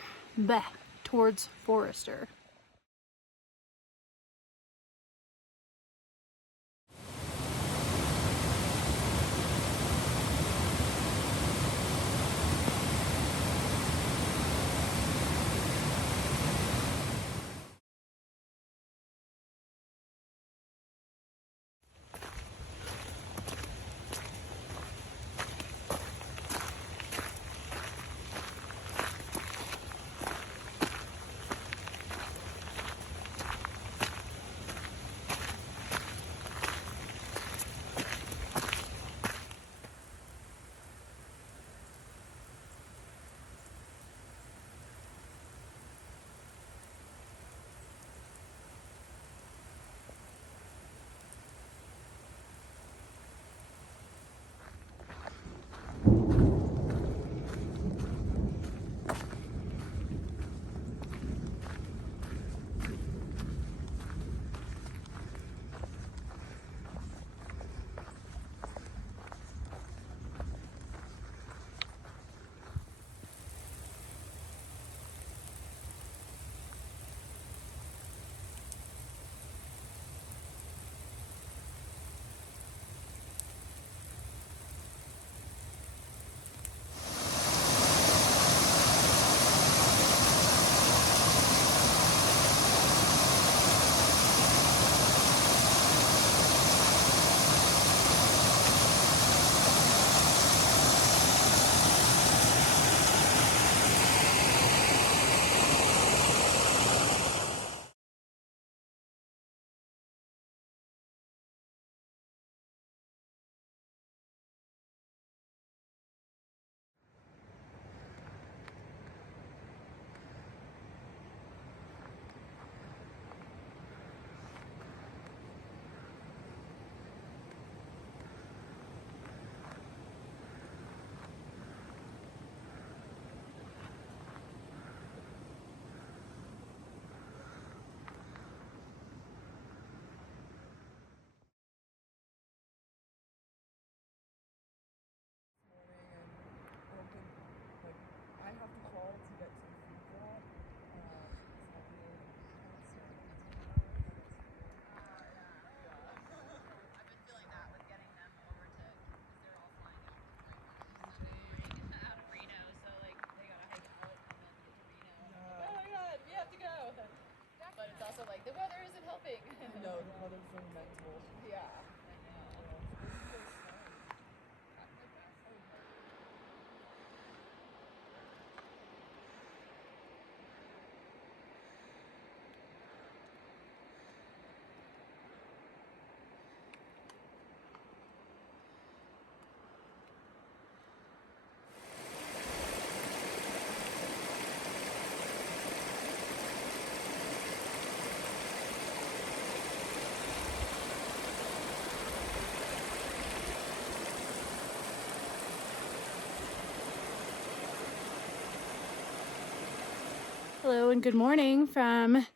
Hello and good morning from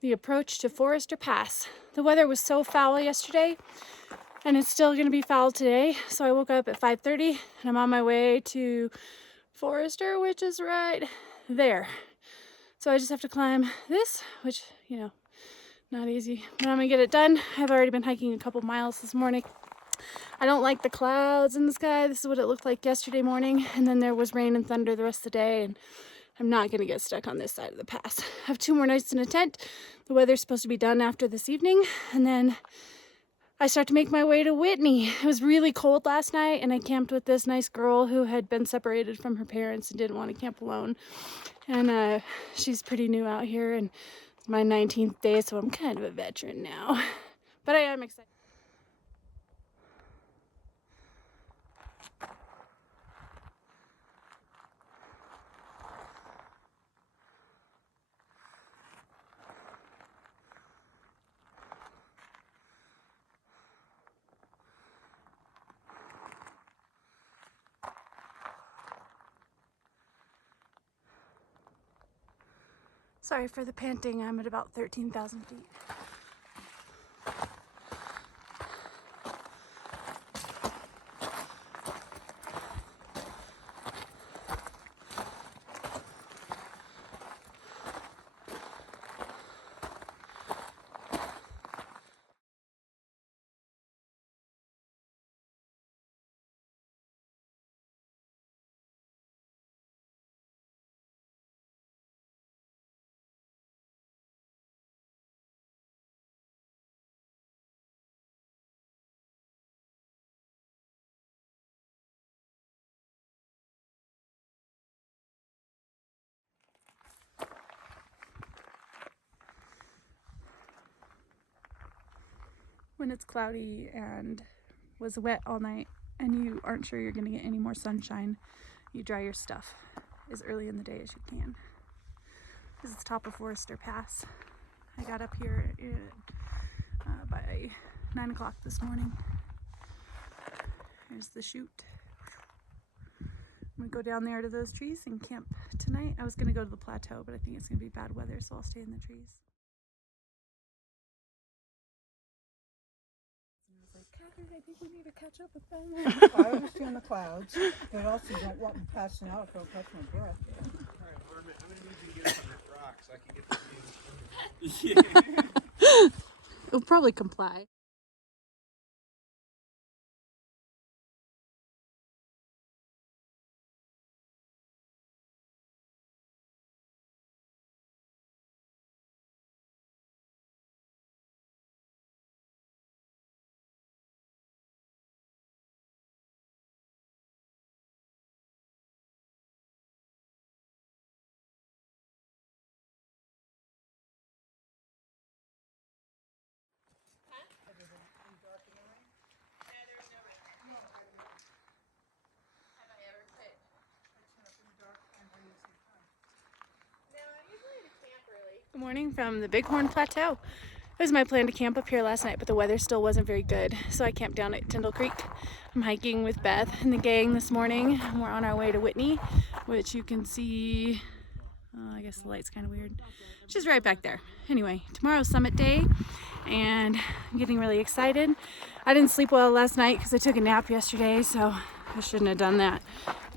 the approach to Forester Pass. The weather was so foul yesterday, and it's still going to be foul today. So I woke up at 5:30 and I'm on my way to Forester, which is right there. So I just have to climb this, which, you know, not easy, but I'm gonna get it done. I've already been hiking a couple miles this morning. I don't like the clouds in the sky. This is what it looked like yesterday morning, and then there was rain and thunder the rest of the day, and I'm not gonna get stuck on this side of the pass. I have 2 more nights in a tent. The weather's supposed to be done after this evening, and then I start to make my way to Whitney. It was really cold last night, and I camped with this nice girl who had been separated from her parents and didn't want to camp alone. And she's pretty new out here, and it's my 19th day, so I'm kind of a veteran now. But I am excited. Sorry for the panting, I'm at about 13,000 feet. When it's cloudy and was wet all night and you aren't sure you're going to get any more sunshine, you dry your stuff as early in the day as you can. This is the top of Forester Pass. I got up here by 9 o'clock this morning. Here's the chute. I'm going to go down there to those trees and camp tonight. I was going to go to the plateau, but I think it's going to be bad weather, so I'll stay in the trees. Catherine, I think we need to catch up with them. I understand the clouds, but also don't want me passing out if I catch my breath. Alright, Harmon, I'm gonna need you to get up on that rock so I can get the view. It'll probably comply. Good morning from the Bighorn Plateau. It was my plan to camp up here last night, but the weather still wasn't very good, so I camped down at Tyndall Creek. I'm hiking with Beth and the gang this morning, and we're on our way to Whitney, which you can see, I guess the light's kind of weird. She's right back there. Anyway, tomorrow's summit day, and I'm getting really excited. I didn't sleep well last night because I took a nap yesterday, so I shouldn't have done that.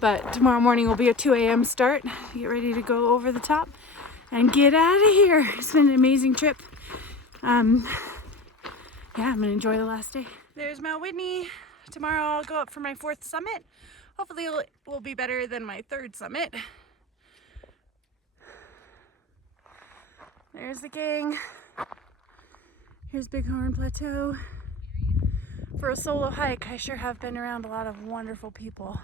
But tomorrow morning will be a 2 a.m. start. Get ready to go over the top and get out of here. It's been an amazing trip. Yeah, I'm gonna enjoy the last day. There's Mount Whitney. Tomorrow I'll go up for my 4th summit. Hopefully it will be better than my 3rd summit. There's the gang. Here's Bighorn Plateau. For a solo hike, I sure have been around a lot of wonderful people.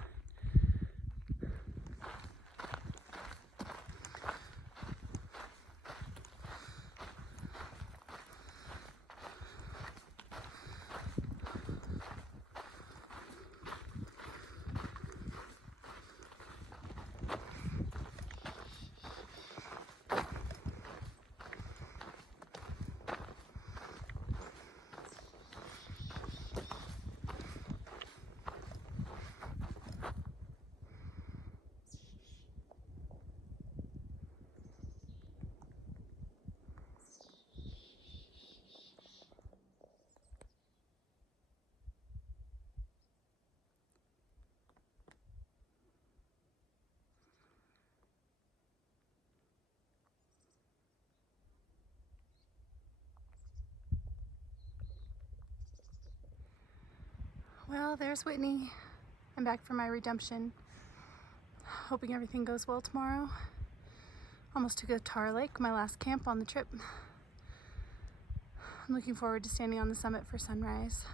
Well, there's Whitney. I'm back for my redemption. Hoping everything goes well tomorrow. Almost to Cathedral Lake, my last camp on the trip. I'm looking forward to standing on the summit for sunrise.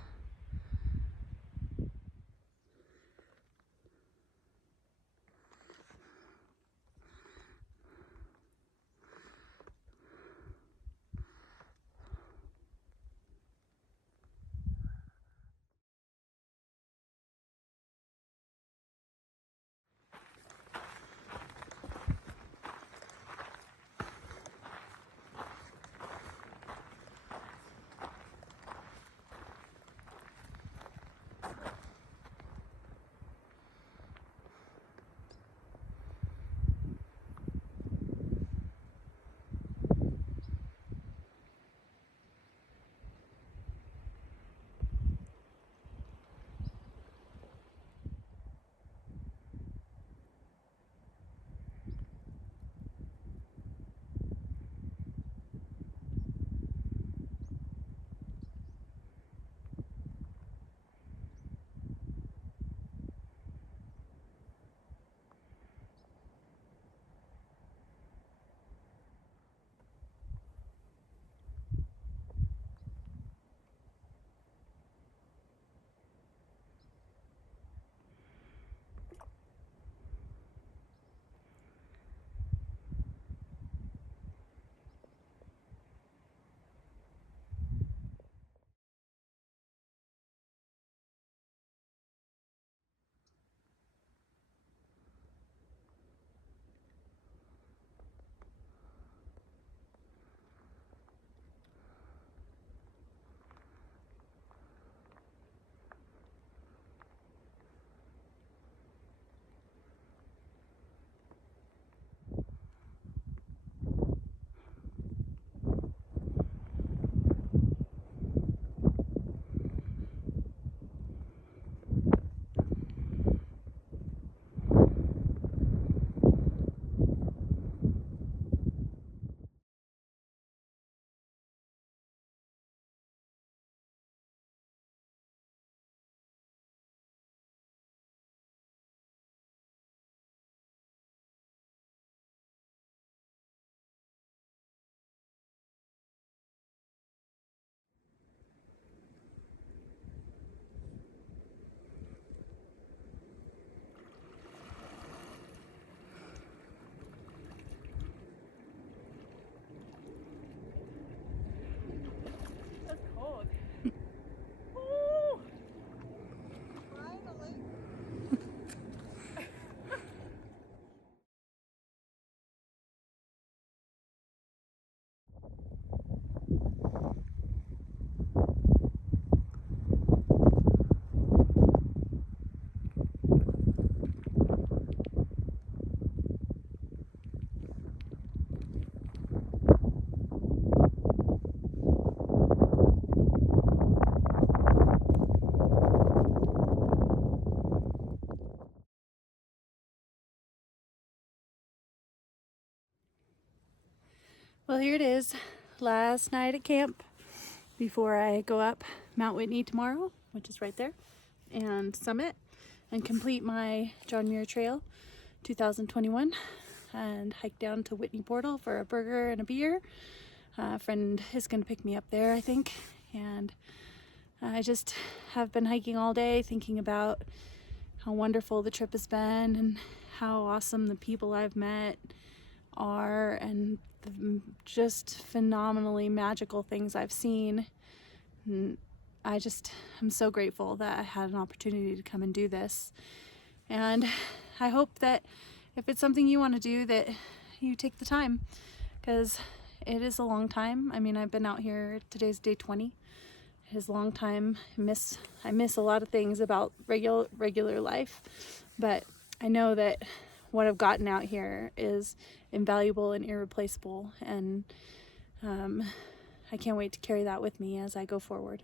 Well, here it is. Last night at camp before I go up Mount Whitney tomorrow, which is right there, and summit and complete my John Muir Trail 2021 and hike down to Whitney Portal for a burger and a beer. A friend is going to pick me up there, I think, and I just have been hiking all day thinking about how wonderful the trip has been and how awesome the people I've met are and the just phenomenally magical things I've seen. And I'm so grateful that I had an opportunity to come and do this. And I hope that if it's something you want to do, that you take the time, because it is a long time. I mean, I've been out here, today's day 20. It is a long time. I miss a lot of things about regular life, but I know that what I've gotten out here is invaluable and irreplaceable, and I can't wait to carry that with me as I go forward.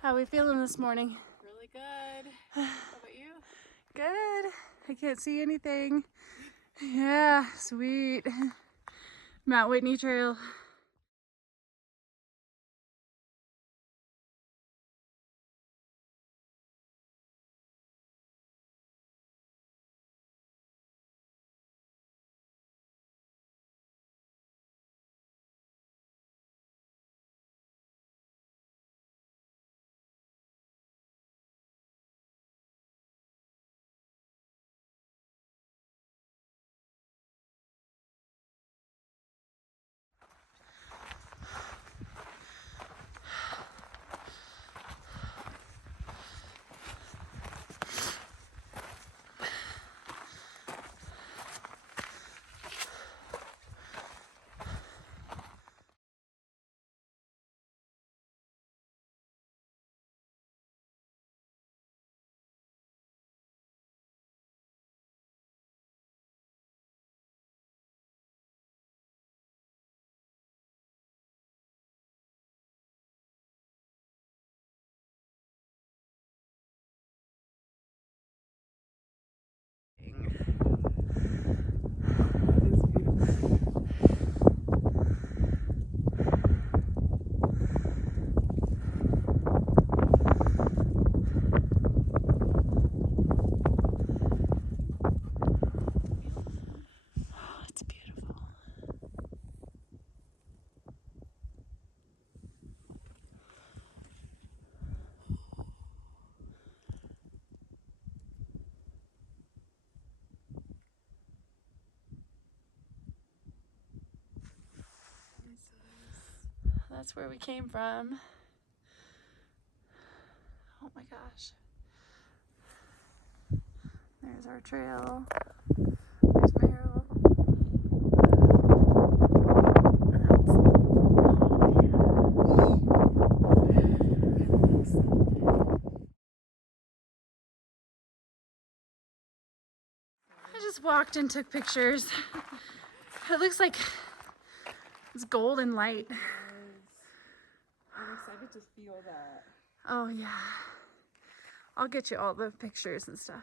How are we feeling this morning? Really good. How about you? Good. I can't see anything. Yeah, sweet. Mount Whitney Trail. It's beautiful. That's where we came from. Oh my gosh. There's our trail. There's Meryl. I just walked and took pictures. It looks like it's golden light. I'm excited to feel that. Oh yeah. I'll get you all the pictures and stuff.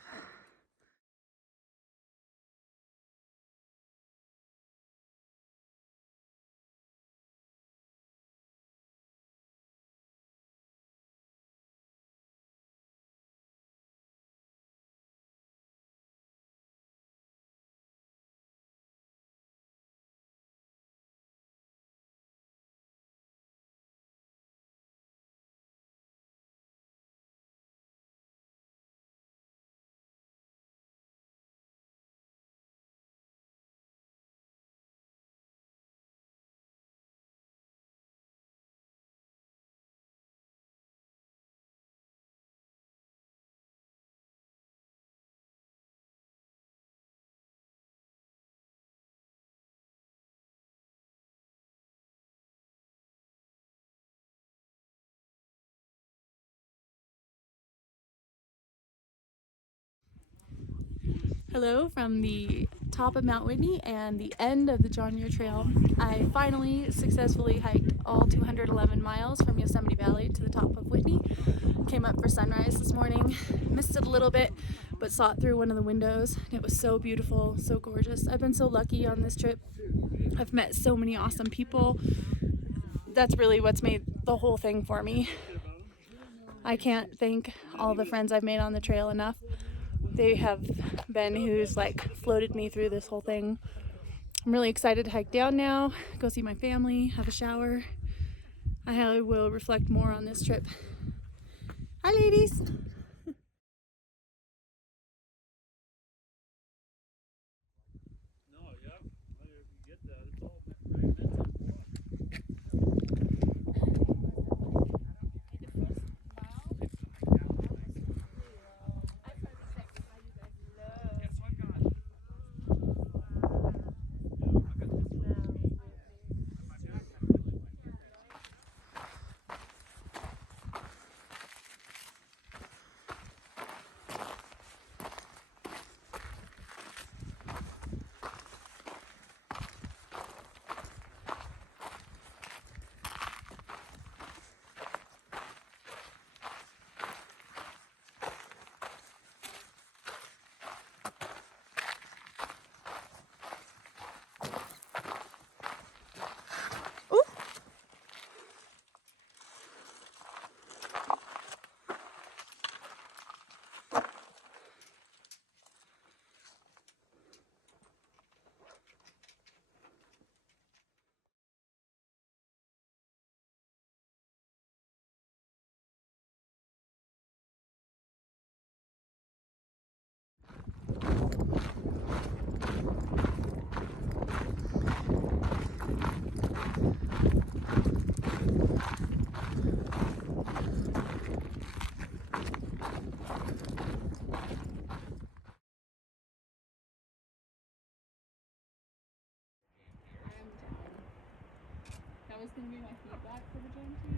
Hello from the top of Mount Whitney and the end of the John Muir Trail. I finally successfully hiked all 211 miles from Yosemite Valley to the top of Whitney. Came up for sunrise this morning, missed it a little bit, but saw it through one of the windows. It was so beautiful, so gorgeous. I've been so lucky on this trip. I've met so many awesome people. That's really what's made the whole thing for me. I can't thank all the friends I've made on the trail enough. They have been who's like floated me through this whole thing. I'm really excited to hike down now, go see my family, have a shower. I will reflect more on this trip. Hi ladies! That was gonna be my feedback for the gym too.